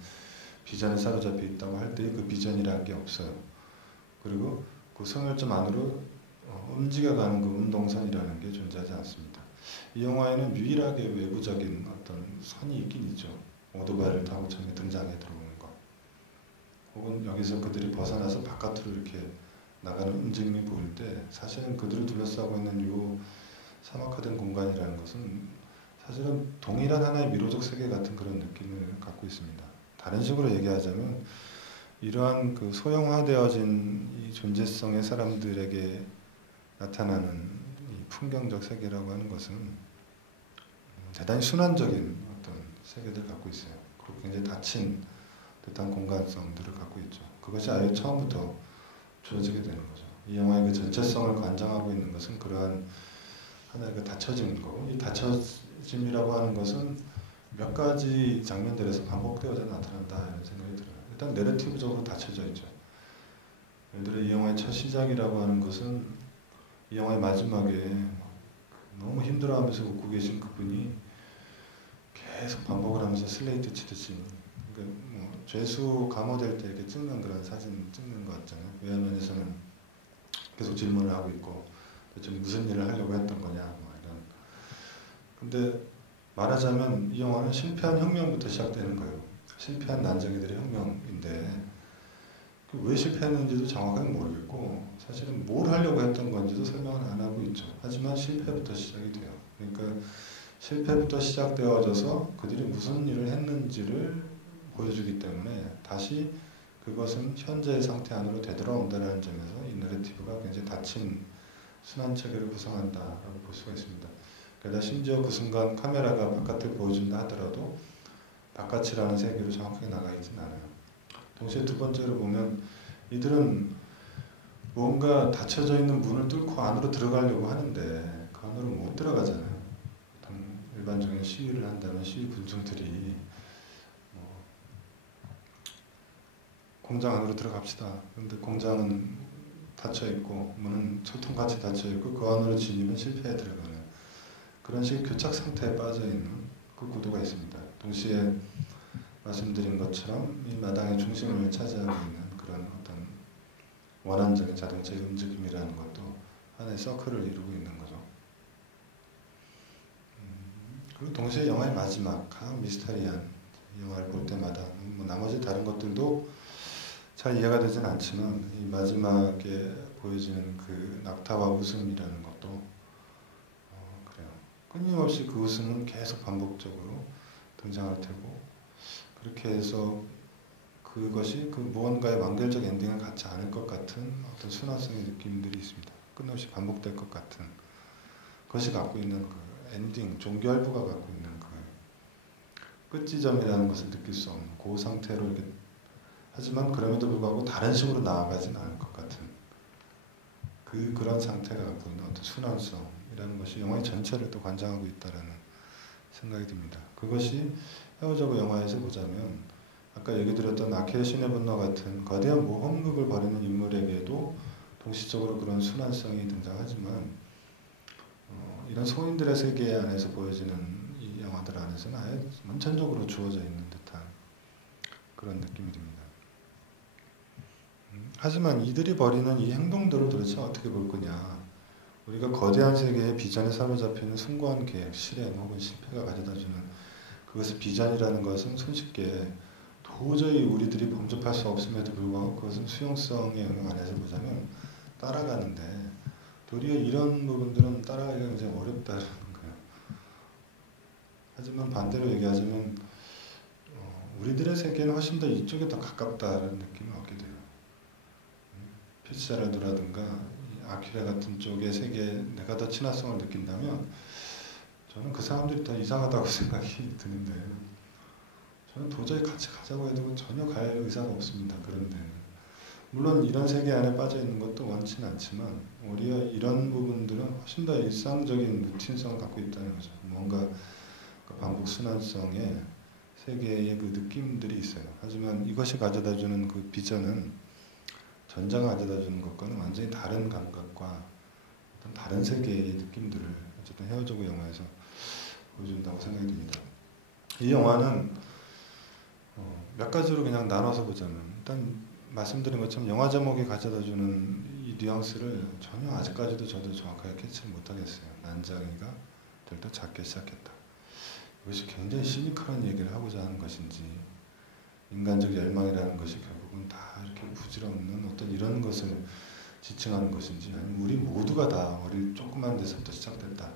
비전에 사로잡혀 있다고 할 때 그 비전이라는 게 없어요. 그리고 그 소멸점 안으로 움직여가는 그 운동선이라는 게 존재하지 않습니다. 이 영화에는 유일하게 외부적인 어떤 선이 있긴 있죠. 오토바이를 타고 처음에 등장해 들어오는 것. 혹은 여기서 그들이 벗어나서 바깥으로 이렇게 나가는 움직임이 보일 때 사실은 그들을 둘러싸고 있는 이 사막화된 공간이라는 것은 사실은 동일한 하나의 미로적 세계 같은 그런 느낌을 갖고 있습니다. 다른 식으로 얘기하자면 이러한 그 소형화되어진 이 존재성의 사람들에게 나타나는 이 풍경적 세계라고 하는 것은 대단히 순환적인 어떤 세계들을 갖고 있어요. 그리고 굉장히 닫힌 듯한 공간성들을 갖고 있죠. 그것이 아예 처음부터 주어지게 되는 거죠. 이 영화의 그 전체성을 관장하고 있는 것은 그러한 하나의 그 닫혀지는 거고, 이 닫혀짐이라고 하는 것은 몇 가지 장면들에서 반복되어져 나타난다 이런 생각이 들어요. 일단 내러티브적으로 닫혀져 있죠. 예를 들어 이 영화의 첫 시작이라고 하는 것은 이 영화의 마지막에 너무 힘들어하면서 웃고 계신 그분이 계속 반복을 하면서 슬레이트 치듯이, 그러니까 죄수 감호될 때 이렇게 찍는 그런 사진 찍는 것 같잖아요. 외화면에서는 계속 질문을 하고 있고 대체 무슨 일을 하려고 했던 거냐 이런. 근데 말하자면 이 영화는 실패한 혁명부터 시작되는 거예요. 실패한 난쟁이들의 혁명인데 왜 실패했는지도 정확하게 모르겠고 사실은 뭘 하려고 했던 건지도 설명을 안 하고 있죠. 하지만 실패부터 시작이 돼요. 그러니까 실패부터 시작되어져서 그들이 무슨 일을 했는지를 보여주기 때문에 다시 그것은 현재의 상태 안으로 되돌아온다는 점에서 이 내러티브가 굉장히 닫힌 순환체계를 구성한다라고 볼 수가 있습니다. 게다가 심지어 그 순간 카메라가 바깥을 보여준다 하더라도 바깥이라는 세계로 정확하게 나가 있지는 않아요. 동시에 두 번째로 보면 이들은 뭔가 닫혀져 있는 문을 뚫고 안으로 들어가려고 하는데 그 안으로 못 들어가잖아요. 일반적인 시위를 한다면 시위 군중들이 공장 안으로 들어갑시다. 그런데 공장은 닫혀 있고 문은 철통같이 닫혀 있고 그 안으로 진입은 실패에 들어가는 그런 식의 교착 상태에 빠져 있는 그 구도가 있습니다. 동시에 말씀드린 것처럼 이 마당의 중심을 차지하고 있는 그런 어떤 원안적인 자동차의 움직임이라는 것도 하나의 서클을 이루고 있는 거죠. 그리고 동시에 영화의 마지막 미스터리한 영화를 볼 때마다 나머지 다른 것들도 잘 이해가 되진 않지만 이 마지막에 보여지는 그 낙타와 웃음이라는 것도 그래요. 끊임없이 그 웃음은 계속 반복적으로 등장할 테고 그렇게 해서 그것이 그 무언가의 완결적 엔딩을 갖지 않을 것 같은 어떤 순화성의 느낌들이 있습니다. 끊임없이 반복될 것 같은 그것이 갖고 있는 그 엔딩, 종결부가 갖고 있는 그 끝지점이라는 것을 느낄 수 없는 그 상태로 이렇게 하지만 그럼에도 불구하고 다른 식으로 나아가진 않을 것 같은 그런 상태가 갖고 있는 어떤 순환성이라는 것이 영화의 전체를 또 관장하고 있다라는 생각이 듭니다. 그것이 헤어져고 영화에서 보자면 아까 얘기 드렸던 아켈 신의 분노 같은 거대한 모험극을 벌이는 인물에게도 동시적으로 그런 순환성이 등장하지만 이런 소인들의 세계 안에서 보여지는 이 영화들 안에서는 아예 원천적으로 주어져 있는 듯한 그런 느낌이 듭니다. 하지만 이들이 벌이는 이 행동들을 도대체 어떻게 볼 거냐. 우리가 거대한 세계의 비전에 사로잡히는 숭고한 계획, 실행 혹은 실패가 가져다주는 그것의 비전이라는 것은 손쉽게 도저히 우리들이 범접할 수 없음에도 불구하고 그것은 수용성의 영역 안에서 보자면 따라가는데 도리어 이런 부분들은 따라가기가 굉장히 어렵다는 거예요. 하지만 반대로 얘기하자면 우리들의 세계는 훨씬 더 이쪽에 더 가깝다는 느낌을 얻게 돼요. 피츠제랄드라든가 아퀴레 같은 쪽의 세계에 내가 더 친화성을 느낀다면 저는 그 사람들이 더 이상하다고 생각이 드는데 저는 도저히 같이 가자고 해도 전혀 갈 의사가 없습니다. 그런 데는. 물론 이런 세계 안에 빠져 있는 것도 원치는 않지만 오히려 이런 부분들은 훨씬 더 일상적인 루틴성을 갖고 있다는 거죠. 뭔가 그 반복 순환성의 세계의 그 느낌들이 있어요. 하지만 이것이 가져다주는 그 비전은 전자가 가져다주는 것과는 완전히 다른 감각과 어떤 다른 세계의 느낌들을 어쨌든 헤어져고 영화에서 보여준다고 생각이 듭니다. 이 영화는 몇 가지로 그냥 나눠서 보자면 일단 말씀드린 것처럼 영화 제목이 가져다주는 이 뉘앙스를 전혀 아직까지도 저도 정확하게 캐치를 못하겠어요. 난장이가 될 때 작게 시작했다. 이것이 굉장히 시니컬한 얘기를 하고자 하는 것인지 인간적 열망이라는 것이 결국은 다 이렇게 부질없는 어떤 이런 것을 지칭하는 것인지 아니면 우리 모두가 다 어릴 조그만 데서부터 시작됐다.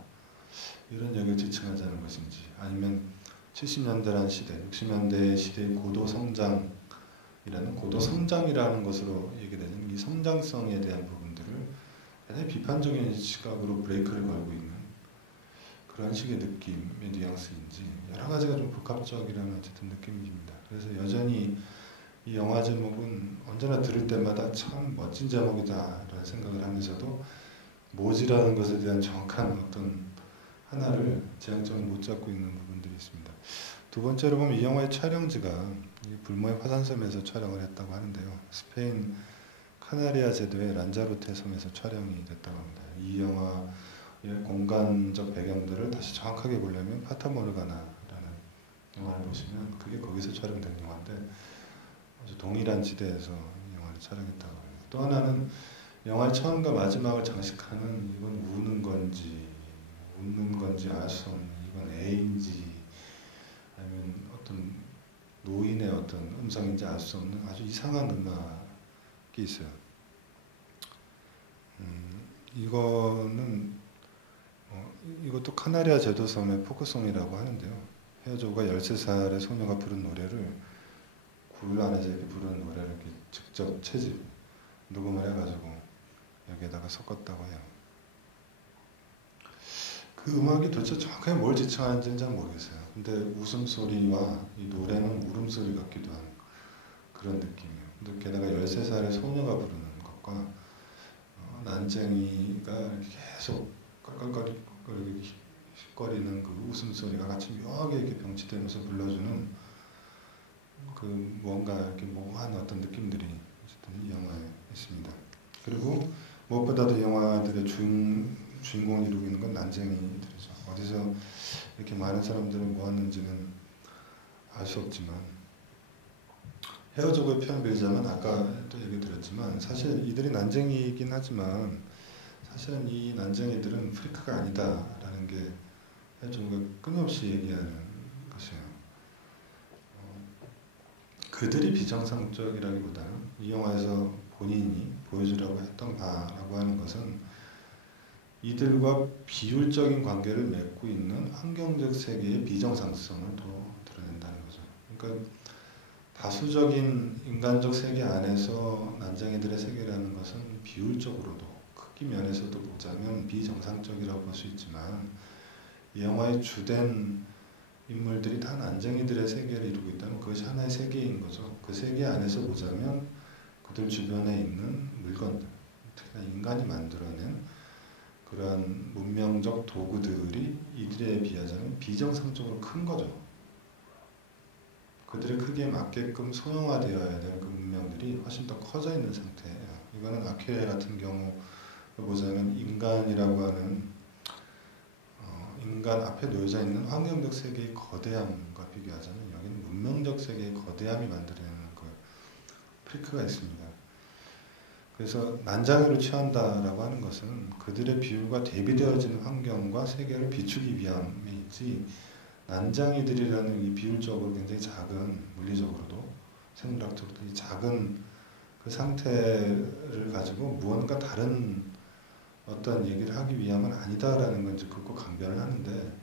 이런 얘기를 지칭하자는 것인지 아니면 70년대라는 시대, 60년대 시대의 고도성장이라는 고도성장이라는 것으로 얘기되는 이 성장성에 대한 부분들을 굉장히 비판적인 시각으로 브레이크를 걸고 있는 그런 식의 느낌의 뉘앙스인지 여러 가지가 좀 복합적이라는 어쨌든 느낌입니다. 그래서 여전히 이 영화 제목은 언제나 들을 때마다 참 멋진 제목이다라는 생각을 하면서도 모지라는 것에 대한 정확한 어떤 하나를 제약점을 못 잡고 있는 부분들이 있습니다. 두 번째로 보면 이 영화의 촬영지가 불모의 화산섬에서 촬영을 했다고 하는데요. 스페인 카나리아 제도의 란자로테 섬에서 촬영이 됐다고 합니다. 이 영화의 공간적 배경들을 다시 정확하게 보려면 파타모르가나라는 영화를 보시면 그게 거기서 촬영된 영화인데 아주 동일한 지대에서 이 영화를 촬영했다고 합니다. 또 하나는 영화의 처음과 마지막을 장식하는 이건 우는 건지 웃는 건지 알 수 없는 이건 애인지 아니면 어떤 노인의 어떤 음성인지 알 수 없는 아주 이상한 음악이 있어요. 이거는 이것도 카나리아 제도섬의 포크송이라고 하는데요. 헤어조가 13살의 소녀가 부른 노래를 굴 안에서 이렇게 부르는 노래를 이렇게 직접 채집 녹음을 해가지고 여기에다가 섞었다고 해요. 그 음악이 도대체 정확하게 뭘 지칭하는지는 잘 모르겠어요. 근데 웃음소리와 이 노래는 울음소리 같기도 한 그런 느낌이에요. 근데 게다가 13살의 소녀가 부르는 것과 난쟁이가 이렇게 계속 껄껄거리는 그 웃음소리가 같이 묘하게 이렇게 병치되면서 불러주는 그 뭔가 이렇게 모호한 어떤 느낌들이 어쨌든 이 영화에 있습니다. 그리고 무엇보다도 영화들의 주인공을 이루고 있는 건 난쟁이들이죠. 어디서 이렇게 많은 사람들을 모았는지는 알 수 없지만 헤어져고의 표현 빌자면 아까도 얘기 드렸지만 사실 이들이 난쟁이이긴 하지만 사실은 이 난쟁이들은 프리크가 아니다라는 게 헤어져고가 끊임없이 얘기하는 것이에요. 그들이 비정상적이라기보다는 이 영화에서 본인이 보여주려고 했던 바라고 하는 것은 이들과 비율적인 관계를 맺고 있는 환경적 세계의 비정상성을 더 드러낸다는 거죠. 그러니까 다수적인 인간적 세계 안에서 난쟁이들의 세계라는 것은 비율적으로도 크기 면에서도 보자면 비정상적이라고 볼 수 있지만 이 영화의 주된 인물들이 다 난쟁이들의 세계를 이루고 있다면 그것이 하나의 세계인 거죠. 그 세계 안에서 보자면 그들 주변에 있는 물건들, 특히나 인간이 만들어낸 그러한 문명적 도구들이 이들에 비하자면 비정상적으로 큰 거죠. 그들의 크기에 맞게끔 소형화되어야 될 그 문명들이 훨씬 더 커져 있는 상태예요. 이거는 아퀴레 같은 경우 보자면 인간이라고 하는 인간 앞에 놓여져 있는 환경적 세계의 거대함과 비교하자면 여기는 문명적 세계의 거대함이 만들어내는 그 프리크가 있습니다. 그래서 난장이로 취한다라고 하는 것은 그들의 비율과 대비되어지는 환경과 세계를 비추기 위함에 있지 난장이들이라는 이 비율적으로 굉장히 작은 물리적으로도 생물학적으로도 이 작은 그 상태를 가지고 무언가 다른 어떤 얘기를 하기 위함은 아니다라는 건 이제 긋고 강변을 하는데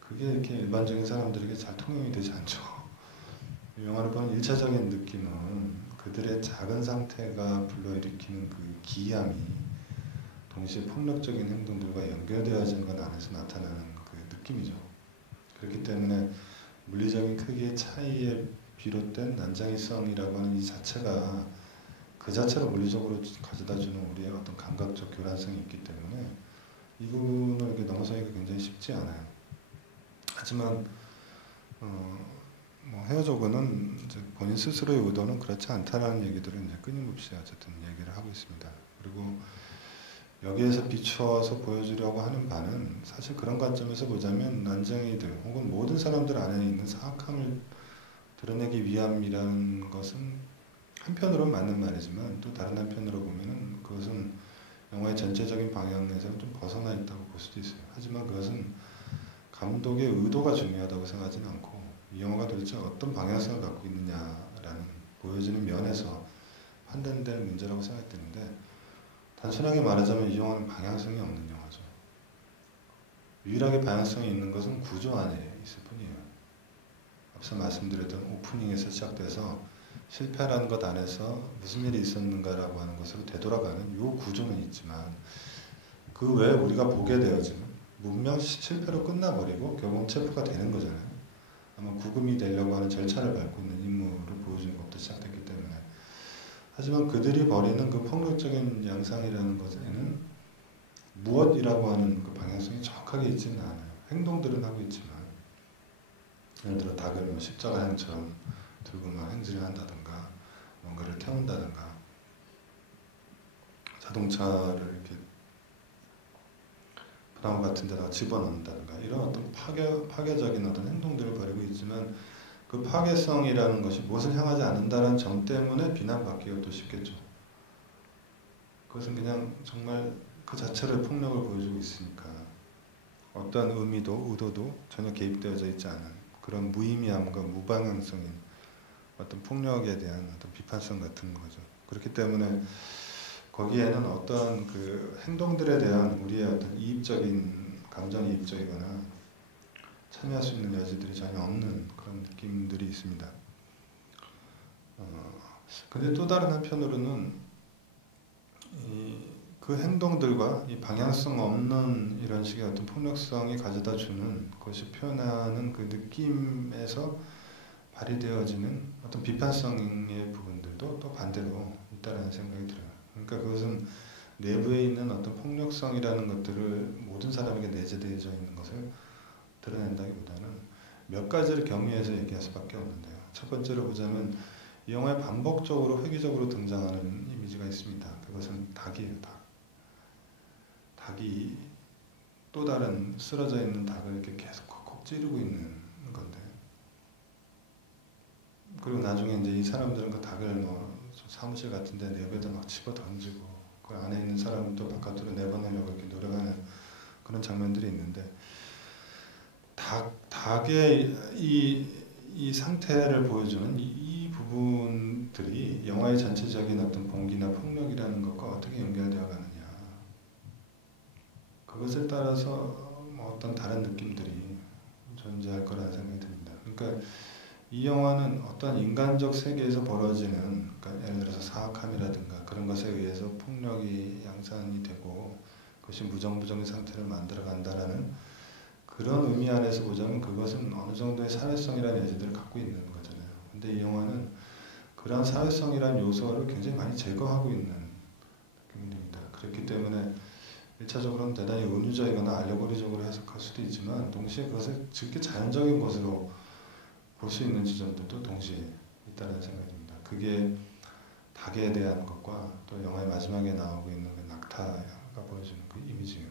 그게 이렇게 일반적인 사람들에게 잘 통용이 되지 않죠. 이 영화를 보는 1차적인 느낌은 그들의 작은 상태가 불러일으키는 그 기이함이 동시에 폭력적인 행동들과 연결되어지는 것 안에서 나타나는 그 느낌이죠. 그렇기 때문에 물리적인 크기의 차이에 비롯된 난장이성이라고 하는 이 자체가 그 자체로 물리적으로 가져다주는 우리의 어떤 감각적 교란성이 있기 때문에 이 부분을 이렇게 넘어서기가 굉장히 쉽지 않아요. 하지만 뭐 헤어조그는 이제 본인 스스로의 의도는 그렇지 않다라는 얘기들을 이제 끊임없이 어쨌든 얘기를 하고 있습니다. 그리고 여기에서 비추어서 보여주려고 하는 바는 사실 그런 관점에서 보자면 난쟁이들 혹은 모든 사람들 안에 있는 사악함을 드러내기 위함이라는 것은 한편으로는 맞는 말이지만 또 다른 한편으로 보면은 그것은 영화의 전체적인 방향에서는 좀 벗어나 있다고 볼 수도 있어요. 하지만 그것은 감독의 의도가 중요하다고 생각하지는 않고 이 영화가 도대체 어떤 방향성을 갖고 있느냐라는 보여지는 면에서 판단될 문제라고 생각되는데 단순하게 말하자면 이 영화는 방향성이 없는 영화죠. 유일하게 방향성이 있는 것은 구조 안에 있을 뿐이에요. 앞서 말씀드렸던 오프닝에서 시작돼서 실패라는 것 안에서 무슨 일이 있었는가라고 하는 것으로 되돌아가는 이 구조는 있지만 그 외에 우리가 보게 되어지는 문명 실패로 끝나버리고 결국 체포가 되는 거잖아요. 아마 구금이 되려고 하는 절차를 밟고 있는 인물을 보여주는 것부터 시작됐기 때문에 하지만 그들이 벌이는 그 폭력적인 양상이라는 것에는 무엇이라고 하는 그 방향성이 정확하게 있지는 않아요. 행동들은 하고 있지만 예를 들어 닭을 뭐 십자가형처럼 들고 막 행진을 한다든가 뭔가를 태운다든가 자동차를 이렇게 나무 같은 데다가 집어넣는다든가 이런 어떤 파괴적인 어떤 행동들을 벌이고 있지만 그 파괴성이라는 것이 무엇을 향하지 않는다는 점 때문에 비난받기가 또 쉽겠죠. 그것은 그냥 정말 그 자체로 폭력을 보여주고 있으니까 어떤 의미도 의도도 전혀 개입되어져 있지 않은 그런 무의미함과 무방향성인 어떤 폭력에 대한 어떤 비판성 같은 거죠. 그렇기 때문에 거기에는 어떤 그 행동들에 대한 우리의 어떤 이입적인 감정이입적이거나 참여할 수 있는 여지들이 전혀 없는 그런 느낌들이 있습니다. 근데 또 다른 한편으로는 그 행동들과 이 방향성 없는 이런 식의 어떤 폭력성이 가져다 주는 것이 표현하는 그 느낌에서 발휘되어지는 어떤 비판성의 부분들도 또 반대로 있다는 생각이 들어요. 그러니까 그것은 내부에 있는 어떤 폭력성이라는 것들을 모든 사람에게 내재되어져 있는 것을 드러낸다기보다는 몇 가지를 경유해서 얘기할 수밖에 없는데요. 첫 번째로 보자면 이 영화에 반복적으로 획기적으로 등장하는 이미지가 있습니다. 그것은 닭이에요. 닭이 또 다른 쓰러져 있는 닭을 이렇게 계속 콕콕 찌르고 있는 건데 그리고 나중에 이제 이 사람들은 그 닭을 뭐 사무실 같은 데 내부에다 막 집어 던지고 그 안에 있는 사람을 또 바깥으로 내보내려고 이렇게 노력하는 그런 장면들이 있는데 닭의 이 상태를 보여주는 이 부분들이 영화의 전체적인 어떤 봉기나 폭력이라는 것과 어떻게 연결되어 가느냐 그것에 따라서 뭐 어떤 다른 느낌들이 존재할 거라는 생각이 듭니다. 그러니까 이 영화는 어떤 인간적 세계에서 벌어지는 그러니까 예를 들어서 사악함이라든가 그런 것에 의해서 폭력이 양산이 되고 그것이 무정부정의 상태를 만들어 간다라는 그런 의미 안에서 보자면 그것은 어느 정도의 사회성이라는 여지들을 갖고 있는 거잖아요. 근데 이 영화는 그러한 사회성이라는 요소를 굉장히 많이 제거하고 있는 느낌입니다. 그렇기 때문에 1차적으로는 대단히 은유적이거나 알레고리적으로 해석할 수도 있지만 동시에 그것을 즉게 자연적인 것으로 볼 수 있는 지점도 동시에 있다는 생각이 듭니다. 그게 닭에 대한 것과 또 영화의 마지막에 나오고 있는 그 낙타가 보여주는 그 이미지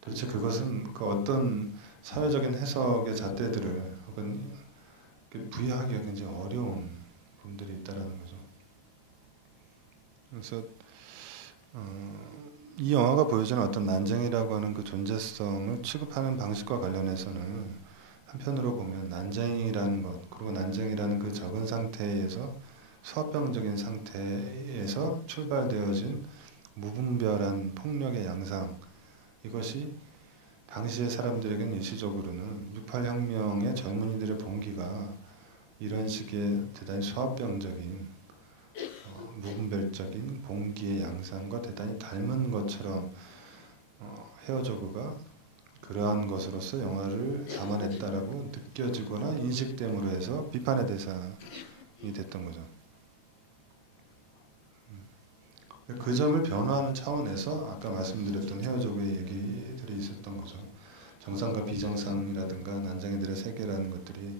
도대체 그것은 그 어떤 사회적인 해석의 잣대들을 혹은 부여하기가 굉장히 어려운 부분들이 있다는 거죠. 그래서 이 영화가 보여주는 어떤 난쟁이라고 하는 그 존재성을 취급하는 방식과 관련해서는 한편으로 보면 난쟁이라는 것 그리고 난쟁이라는 그 적은 상태에서 소합병적인 상태에서 출발되어진 무분별한 폭력의 양상, 이것이 당시의 사람들에게는 일시적으로는 6.8 혁명의 젊은이들의 봉기가 이런 식의 대단히 소합병적인 무분별적인 봉기의 양상과 대단히 닮은 것처럼 헤어조그가 그러한 것으로서 영화를 담아냈다라고 느껴지거나 인식됨으로 해서 비판의 대상이 됐던 거죠. 그 점을 변화하는 차원에서 아까 말씀드렸던 헤어조그의 얘기들이 있었던 거죠. 정상과 비정상이라든가 난장이들의 세계라는 것들이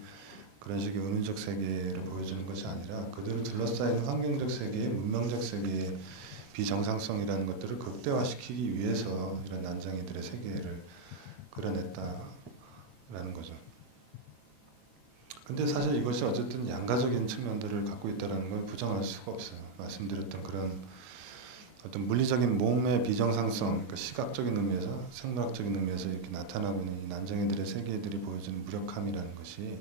그런 식의 은유적 세계를 보여주는 것이 아니라 그들을 둘러싸이는 환경적 세계의 문명적 세계의 비정상성이라는 것들을 극대화시키기 위해서 이런 난장이들의 세계를 그려냈다라는 거죠. 근데 사실 이것이 어쨌든 양가적인 측면들을 갖고 있다는 걸 부정할 수가 없어요. 말씀드렸던 그런 어떤 물리적인 몸의 비정상성, 그러니까 시각적인 의미에서, 생물학적인 의미에서 이렇게 나타나고 있는 이 난장이들의 세계들이 보여주는 무력함이라는 것이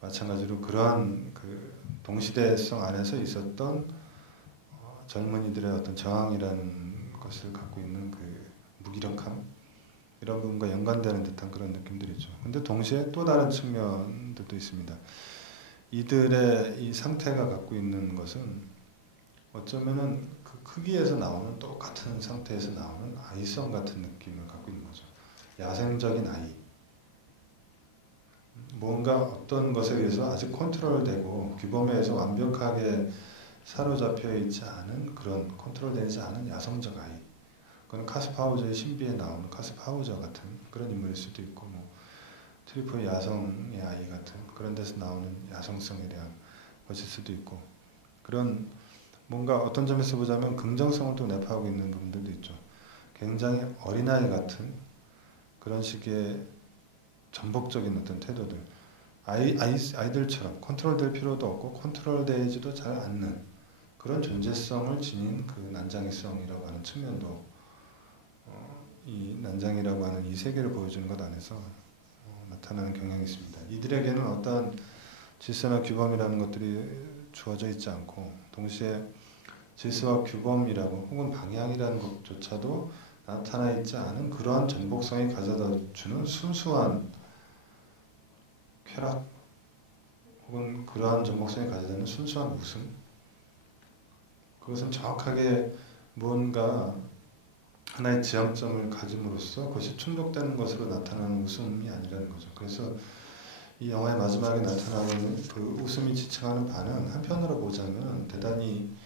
마찬가지로 그러한 그 동시대성 안에서 있었던 젊은이들의 어떤 저항이라는 것을 갖고 있는 그 무기력함, 이런 부분과 연관되는 듯한 그런 느낌들이죠. 근데 동시에 또 다른 측면들도 있습니다. 이들의 이 상태가 갖고 있는 것은 어쩌면은 그 크기에서 나오는 똑같은 상태에서 나오는 아이성 같은 느낌을 갖고 있는 거죠. 야생적인 아이. 뭔가 어떤 것에 의해서 아직 컨트롤되고 규범에 의해서 완벽하게 사로잡혀 있지 않은 그런 컨트롤되지 않은 야성적 아이. 그건 카스파우저의 신비에 나오는 카스파우저 같은 그런 인물일 수도 있고, 뭐 트리포의 야성의 아이 같은 그런 데서 나오는 야성성에 대한 것일 수도 있고, 그런 뭔가 어떤 점에서 보자면 긍정성을 또 내포하고 있는 부분들도 있죠. 굉장히 어린아이 같은 그런 식의 전복적인 어떤 태도들, 아이들처럼 컨트롤될 필요도 없고 컨트롤되지도 잘 않는 그런 존재성을 지닌 그 난장이성이라고 하는 측면도 이 난장이라고 하는 이 세계를 보여주는 것 안에서 나타나는 경향이 있습니다. 이들에게는 어떠한 질서나 규범이라는 것들이 주어져 있지 않고 동시에 질서와 규범이라고 혹은 방향이라는 것조차도 나타나 있지 않은 그러한 전복성이 가져다 주는 순수한 쾌락 혹은 그러한 전복성이 가져다는 순수한 웃음, 그것은 정확하게 무언가 하나의 지향점을 가짐으로써 그것이 충족되는 것으로 나타나는 웃음이 아니라는 거죠. 그래서 이 영화의 마지막에 나타나는 그 웃음이 지칭하는 바는 한편으로 보자면 대단히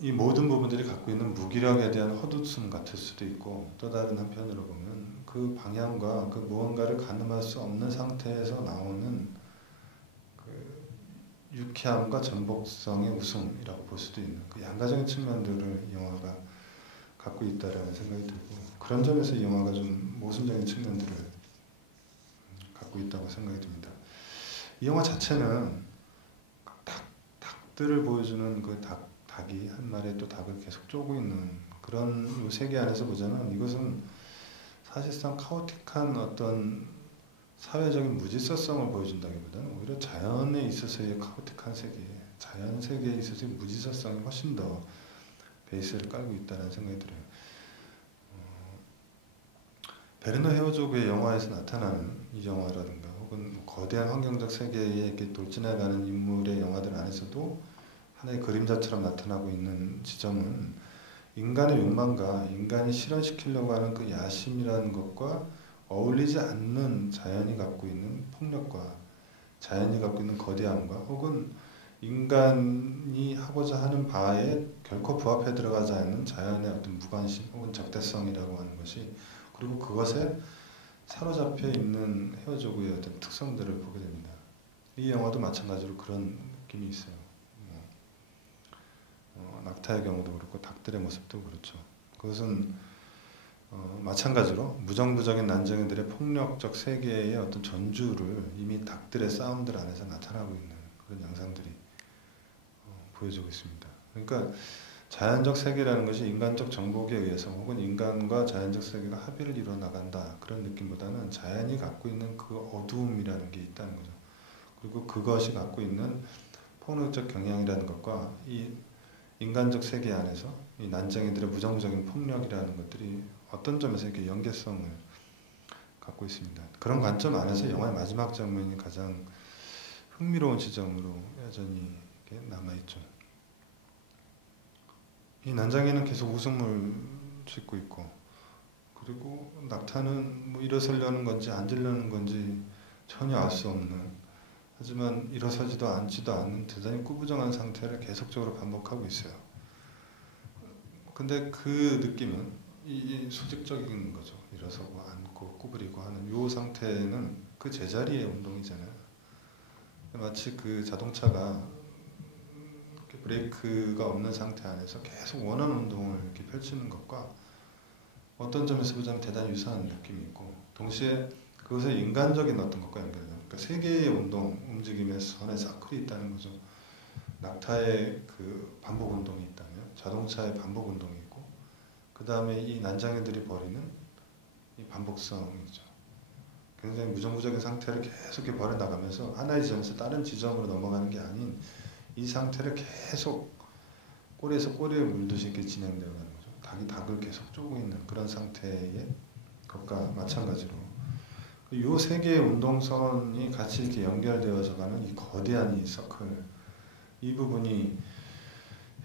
이 모든 부분들이 갖고 있는 무기력에 대한 헛웃음 같을 수도 있고, 또 다른 한편으로 보면 그 방향과 그 무언가를 가늠할 수 없는 상태에서 나오는 그 유쾌함과 전복성의 웃음이라고 볼 수도 있는 그 양가적인 측면들을 이 영화가 갖고 있다라는 생각이 들고, 그런 점에서 이 영화가 좀 모순적인 측면들을 갖고 있다고 생각이 듭니다. 이 영화 자체는 닭들을 보여주는 그 닭이 한 마리의 또 닭을 계속 쪼고 있는 그런 세계 안에서 보자면 이것은 사실상 카오틱한 어떤 사회적인 무질서성을 보여준다기보다는 오히려 자연에 있어서의 카오틱한 세계, 자연 세계에 있어서의 무질서성이 훨씬 더 베이스를 깔고 있다는 생각이 들어요. 베르너 헤어조그의 영화에서 나타나는 이 영화라든가 혹은 거대한 환경적 세계에 이렇게 돌진해가는 인물의 영화들 안에서도 하나의 그림자처럼 나타나고 있는 지점은 인간의 욕망과 인간이 실현시키려고 하는 그 야심이라는 것과 어울리지 않는 자연이 갖고 있는 폭력과 자연이 갖고 있는 거대함과 혹은 인간이 하고자 하는 바에 결코 부합해 들어가지 않는 자연의 어떤 무관심 혹은 적대성이라고 하는 것이, 그리고 그것에 사로잡혀 있는 헤어조그의 어떤 특성들을 보게 됩니다. 이 영화도 마찬가지로 그런 느낌이 있어요. 낙타의 경우도 그렇고 닭들의 모습도 그렇죠. 그것은 마찬가지로 무정부적인 난쟁이들의 폭력적 세계의 어떤 전주를 이미 닭들의 싸움들 안에서 나타나고 있는 그런 양상들이 보여지고 있습니다. 그러니까 자연적 세계라는 것이 인간적 정복에 의해서 혹은 인간과 자연적 세계가 합의를 이뤄 나간다, 그런 느낌보다는 자연이 갖고 있는 그 어두움이라는 게 있다는 거죠. 그리고 그것이 갖고 있는 폭력적 경향이라는 것과 이 인간적 세계 안에서 이 난장이들의 무정부적인 폭력이라는 것들이 어떤 점에서 이렇게 연계성을 갖고 있습니다. 그런 관점 안에서 영화의 마지막 장면이 가장 흥미로운 지점으로 여전히 남아있죠. 이 난장이는 계속 웃음을 짓고 있고, 그리고 낙타는 뭐 일어서려는 건지 앉으려는 건지 전혀 알 수 없는, 하지만 일어서지도 앉지도 않는 대단히 꾸부정한 상태를 계속적으로 반복하고 있어요. 근데 그 느낌은 이 수직적인 거죠. 일어서고 앉고 구부리고 하는 이 상태는 그 제자리의 운동이잖아요. 마치 그 자동차가 브레이크가 없는 상태 안에서 계속 원하는 운동을 이렇게 펼치는 것과 어떤 점에서 보자면 대단히 유사한 느낌이 있고, 동시에 그것의 인간적인 어떤 것과 연결돼요. 그러니까 세 개의 운동, 움직임의 선의 사클이 있다는 거죠. 낙타의 그 반복 운동이 있다면 자동차의 반복 운동이 있고, 그 다음에 이 난장이들이 벌이는 이 반복성이죠. 굉장히 무정부적인 상태를 계속 벌여나가면서 하나의 지점에서 다른 지점으로 넘어가는 게 아닌 이 상태를 계속 꼬리에서 꼬리에 물듯이 이렇게 진행되어 가는 거죠. 닭이 닭을 계속 쪼고 있는 그런 상태의 것과 마찬가지로 이 세 개의 운동선이 같이 이렇게 연결되어져 가는 이 거대한 이 서클, 이 부분이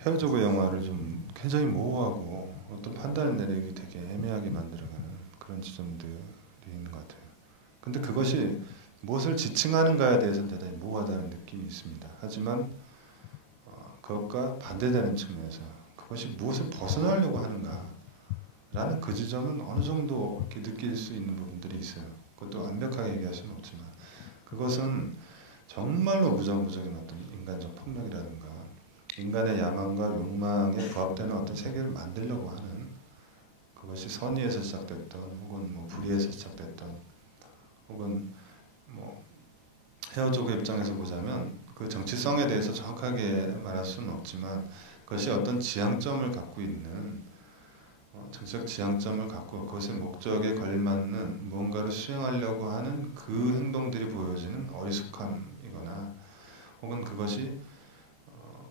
헤어져고 영화를 좀 굉장히 모호하고 어떤 판단을 내리기 되게 애매하게 만들어가는 그런 지점들이 있는 것 같아요. 근데 그것이 무엇을 지칭하는가에 대해서는 대단히 모호하다는 느낌이 있습니다. 하지만 그것과 반대되는 측면에서 그것이 무엇을 벗어나려고 하는가라는 그 지점은 어느 정도 이렇게 느낄 수 있는 부분들이 있어요. 그것도 완벽하게 얘기할 수는 없지만 그것은 정말로 무정부적인 어떤 인간적 폭력이라든가 인간의 야망과 욕망에 부합되는 어떤 세계를 만들려고 하는, 그것이 선의에서 시작됐던 혹은 뭐 불의에서 시작됐던 혹은 뭐 헤어족의 입장에서 보자면 그 정치성에 대해서 정확하게 말할 수는 없지만 그것이 어떤 지향점을 갖고 있는 정치적 지향점을 갖고 그것의 목적에 걸맞는 무언가를 수행하려고 하는 그 행동들이 보여지는 어리숙함이거나 혹은 그것이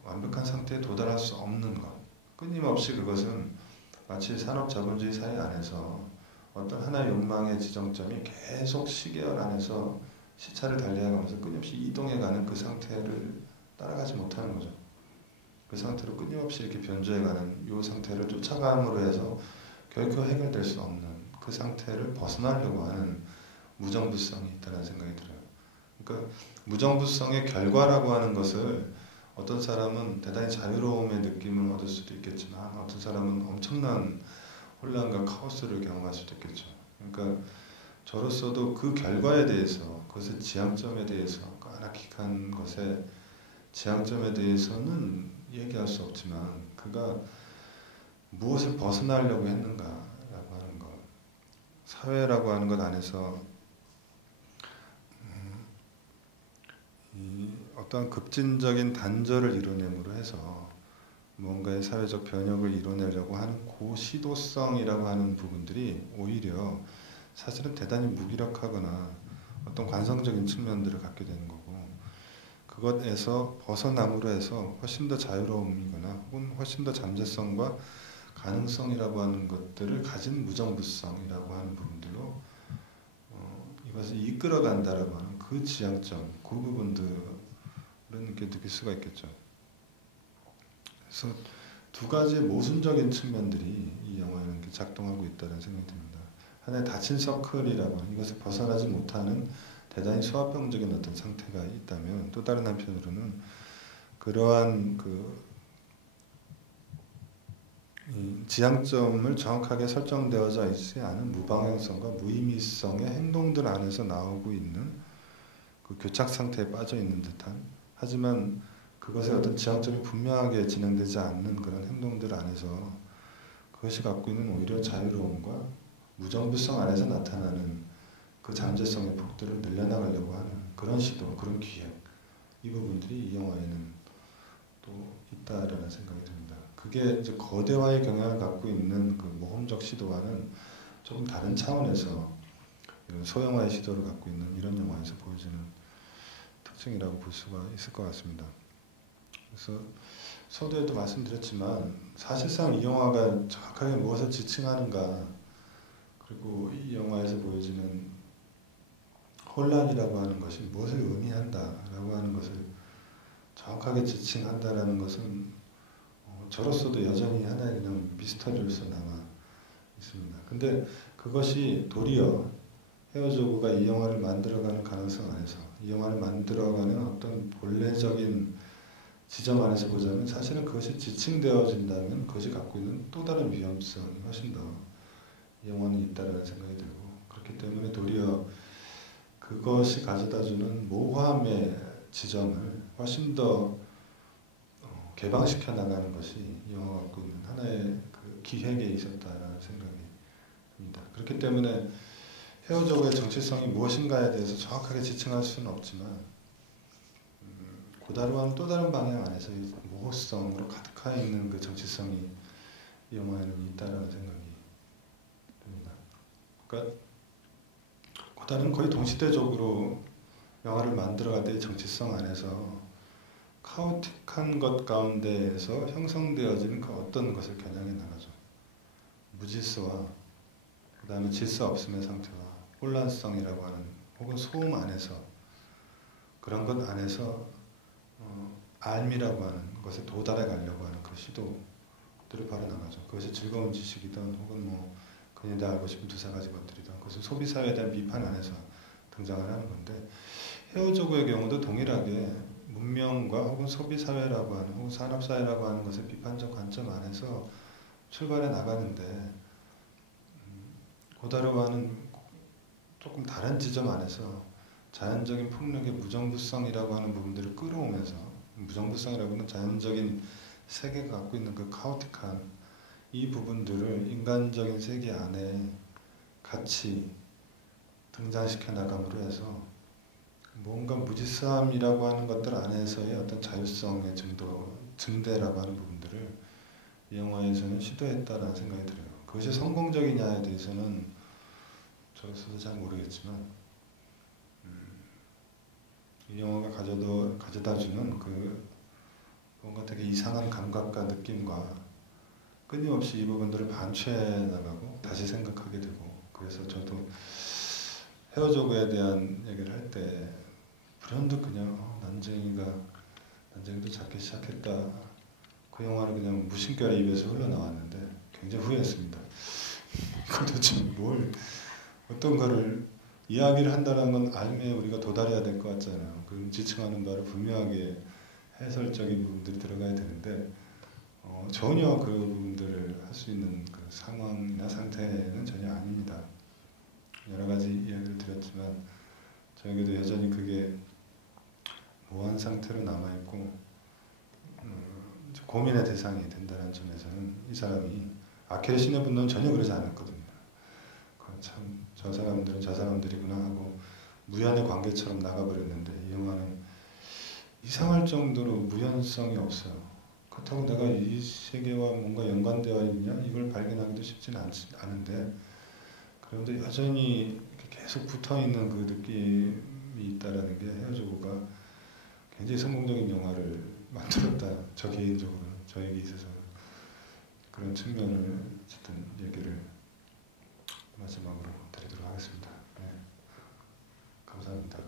완벽한 상태에 도달할 수 없는 것, 끊임없이 그것은 마치 산업자본주의 사회 안에서 어떤 하나의 욕망의 지정점이 계속 시계열 안에서 시차를 달리해가면서 끊임없이 이동해가는 그 상태를 따라가지 못하는 거죠. 그 상태로 끊임없이 이렇게 변주해가는 이 상태를 쫓아감으로 해서 결코 해결될 수 없는 그 상태를 벗어나려고 하는 무정부성이 있다는 생각이 들어요. 그러니까 무정부성의 결과라고 하는 것을 어떤 사람은 대단히 자유로움의 느낌을 얻을 수도 있겠지만 어떤 사람은 엄청난 혼란과 카오스를 경험할 수도 있겠죠. 그러니까 저로서도 그 결과에 대해서, 그것의 지향점에 대해서, 그 아나키한 것의 지향점에 대해서는 얘기할 수 없지만 그가 무엇을 벗어나려고 했는가라고 하는 것, 사회라고 하는 것 안에서 이 어떤 급진적인 단절을 이뤄냄으로 해서 뭔가의 사회적 변혁을 이뤄내려고 하는 그 시도성이라고 하는 부분들이 오히려 사실은 대단히 무기력하거나 어떤 관성적인 측면들을 갖게 되는 거고, 그것에서 벗어남으로 해서 훨씬 더 자유로움이거나 혹은 훨씬 더 잠재성과 가능성이라고 하는 것들을 가진 무정부성이라고 하는 부분들로 이것을 이끌어간다라고 하는 그 지향점, 그 부분들은 이렇게 느낄 수가 있겠죠. 그래서 두 가지의 모순적인 측면들이 이 영화에는 이렇게 작동하고 있다는 생각이 듭니다. 하나의 닫힌 서클이라고 하는, 이것을 벗어나지 못하는 대단히 소화병적인 어떤 상태가 있다면, 또 다른 한편으로는 그러한 그 지향점을 정확하게 설정되어져 있지 않은 무방향성과 무의미성의 행동들 안에서 나오고 있는 그 교착 상태에 빠져 있는 듯한, 하지만 그것의 어떤 지향점이 분명하게 진행되지 않는 그런 행동들 안에서 그것이 갖고 있는 오히려 자유로움과 무정부성 안에서 나타나는 그 잠재성의 폭들을 늘려나가려고 하는 그런 시도, 그런 기획, 이 부분들이 이 영화에는 또 있다라는 생각이 듭니다. 그게 이제 거대화의 경향을 갖고 있는 그 모험적 시도와는 조금 다른 차원에서 이런 소영화의 시도를 갖고 있는 이런 영화에서 보여지는 특징이라고 볼 수가 있을 것 같습니다. 그래서 서두에도 말씀드렸지만 사실상 이 영화가 정확하게 무엇을 지칭하는가, 그리고 이 영화에서 보여지는 혼란이라고 하는 것이 무엇을 의미한다라고 하는 것을 정확하게 지칭한다라는 것은 저로서도 여전히 하나의 그냥 미스터리로서 남아 있습니다. 근데 그것이 도리어 헤어조구가 이 영화를 만들어가는 가능성 안에서, 이 영화를 만들어가는 어떤 본래적인 지점 안에서 보자면 사실은 그것이 지칭되어진다면 그것이 갖고 있는 또 다른 위험성이 훨씬 더 이 영화는 있다라는 생각이 들고, 그렇기 때문에 도리어 그것이 가져다주는 모호함의 지점을 훨씬 더 개방시켜 나가는 것이 이 영화가 갖고 있는 하나의 그 기획에 있었다라는 생각이 듭니다. 그렇기 때문에 헤어조구의 정체성이 무엇인가에 대해서 정확하게 지칭할 수는 없지만 고다르와는 또 다른 방향 안에서 모호성으로 가득하 있는 그 정체성이 이 영화에는 있다라는 생각이 듭니다. 그러니까 고다르는 거의 동시대적으로 영화를 만들어갈 때의 정체성 안에서 카오틱한 것 가운데에서 형성되어지는 그 어떤 것을 겨냥해 나가죠. 무질서와 그 다음에 질서 없음의 상태와 혼란성이라고 하는, 혹은 소음 안에서, 그런 것 안에서 알미라고 하는 것에 도달해 가려고 하는 그 시도들을 벌여나가죠. 그것이 즐거운 지식이든 혹은 뭐 그녀도 알고 싶은 두세 가지 것들이든, 그것은 소비사회에 대한 비판 안에서 등장을 하는 건데, 헤어조구의 경우도 동일하게 문명과 혹은 소비사회라고 하는, 혹은 산업사회라고 하는 것의 비판적 관점 안에서 출발해 나가는데, 고다르와는 조금 다른 지점 안에서 자연적인 폭력의 무정부성이라고 하는 부분들을 끌어오면서, 무정부성이라고 하는 자연적인 세계가 갖고 있는 그 카오틱한 이 부분들을 인간적인 세계 안에 같이 등장시켜 나감으로 해서 뭔가 무질서함이라고 하는 것들 안에서의 어떤 자율성의 증대라고 하는 부분들을 이 영화에서는 시도했다라는 생각이 들어요. 그것이 성공적이냐에 대해서는 저로서도 잘 모르겠지만 이 영화가 가져다주는 그 뭔가 되게 이상한 감각과 느낌과 끊임없이 이 부분들을 반추해 나가고 다시 생각하게 되고, 그래서 저도 헤어조구에 대한 얘기를 할 때 불현듯 그냥 난쟁이도 작게 시작했다, 그 영화를 그냥 무심결에 입에서 흘러나왔는데 굉장히 후회했습니다. 도대체 어떤 거를 이야기를 한다는 건 알면 우리가 도달해야 될 것 같잖아요. 그 지칭하는 바를 분명하게 해설적인 부분들이 들어가야 되는데 전혀 그 부분들을 할 수 있는 그 상황이나 상태는 전혀 아닙니다. 여러 가지 이야기를 드렸지만 저에게도 여전히 그게 모호한 상태로 남아있고 고민의 대상이 된다는 점에서는 이 사람이 아케르신의 분노는 전혀 그러지 않았거든요. 참 저 사람들은 저 사람들이구나 하고 무연의 관계처럼 나가버렸는데, 이 영화는 이상할 정도로 무연성이 없어요. 그렇다고 내가 이 세계와 뭔가 연관되어 있냐? 이걸 발견하기도 쉽지는 않은데, 그런데 여전히 계속 붙어있는 그 느낌이 있다라는 게 헤어조구가 굉장히 성공적인 영화를 만들었다. 저 개인적으로는, 저에게 있어서는 그런 측면을 어쨌든 얘기를 마지막으로 드리도록 하겠습니다. 네, 감사합니다.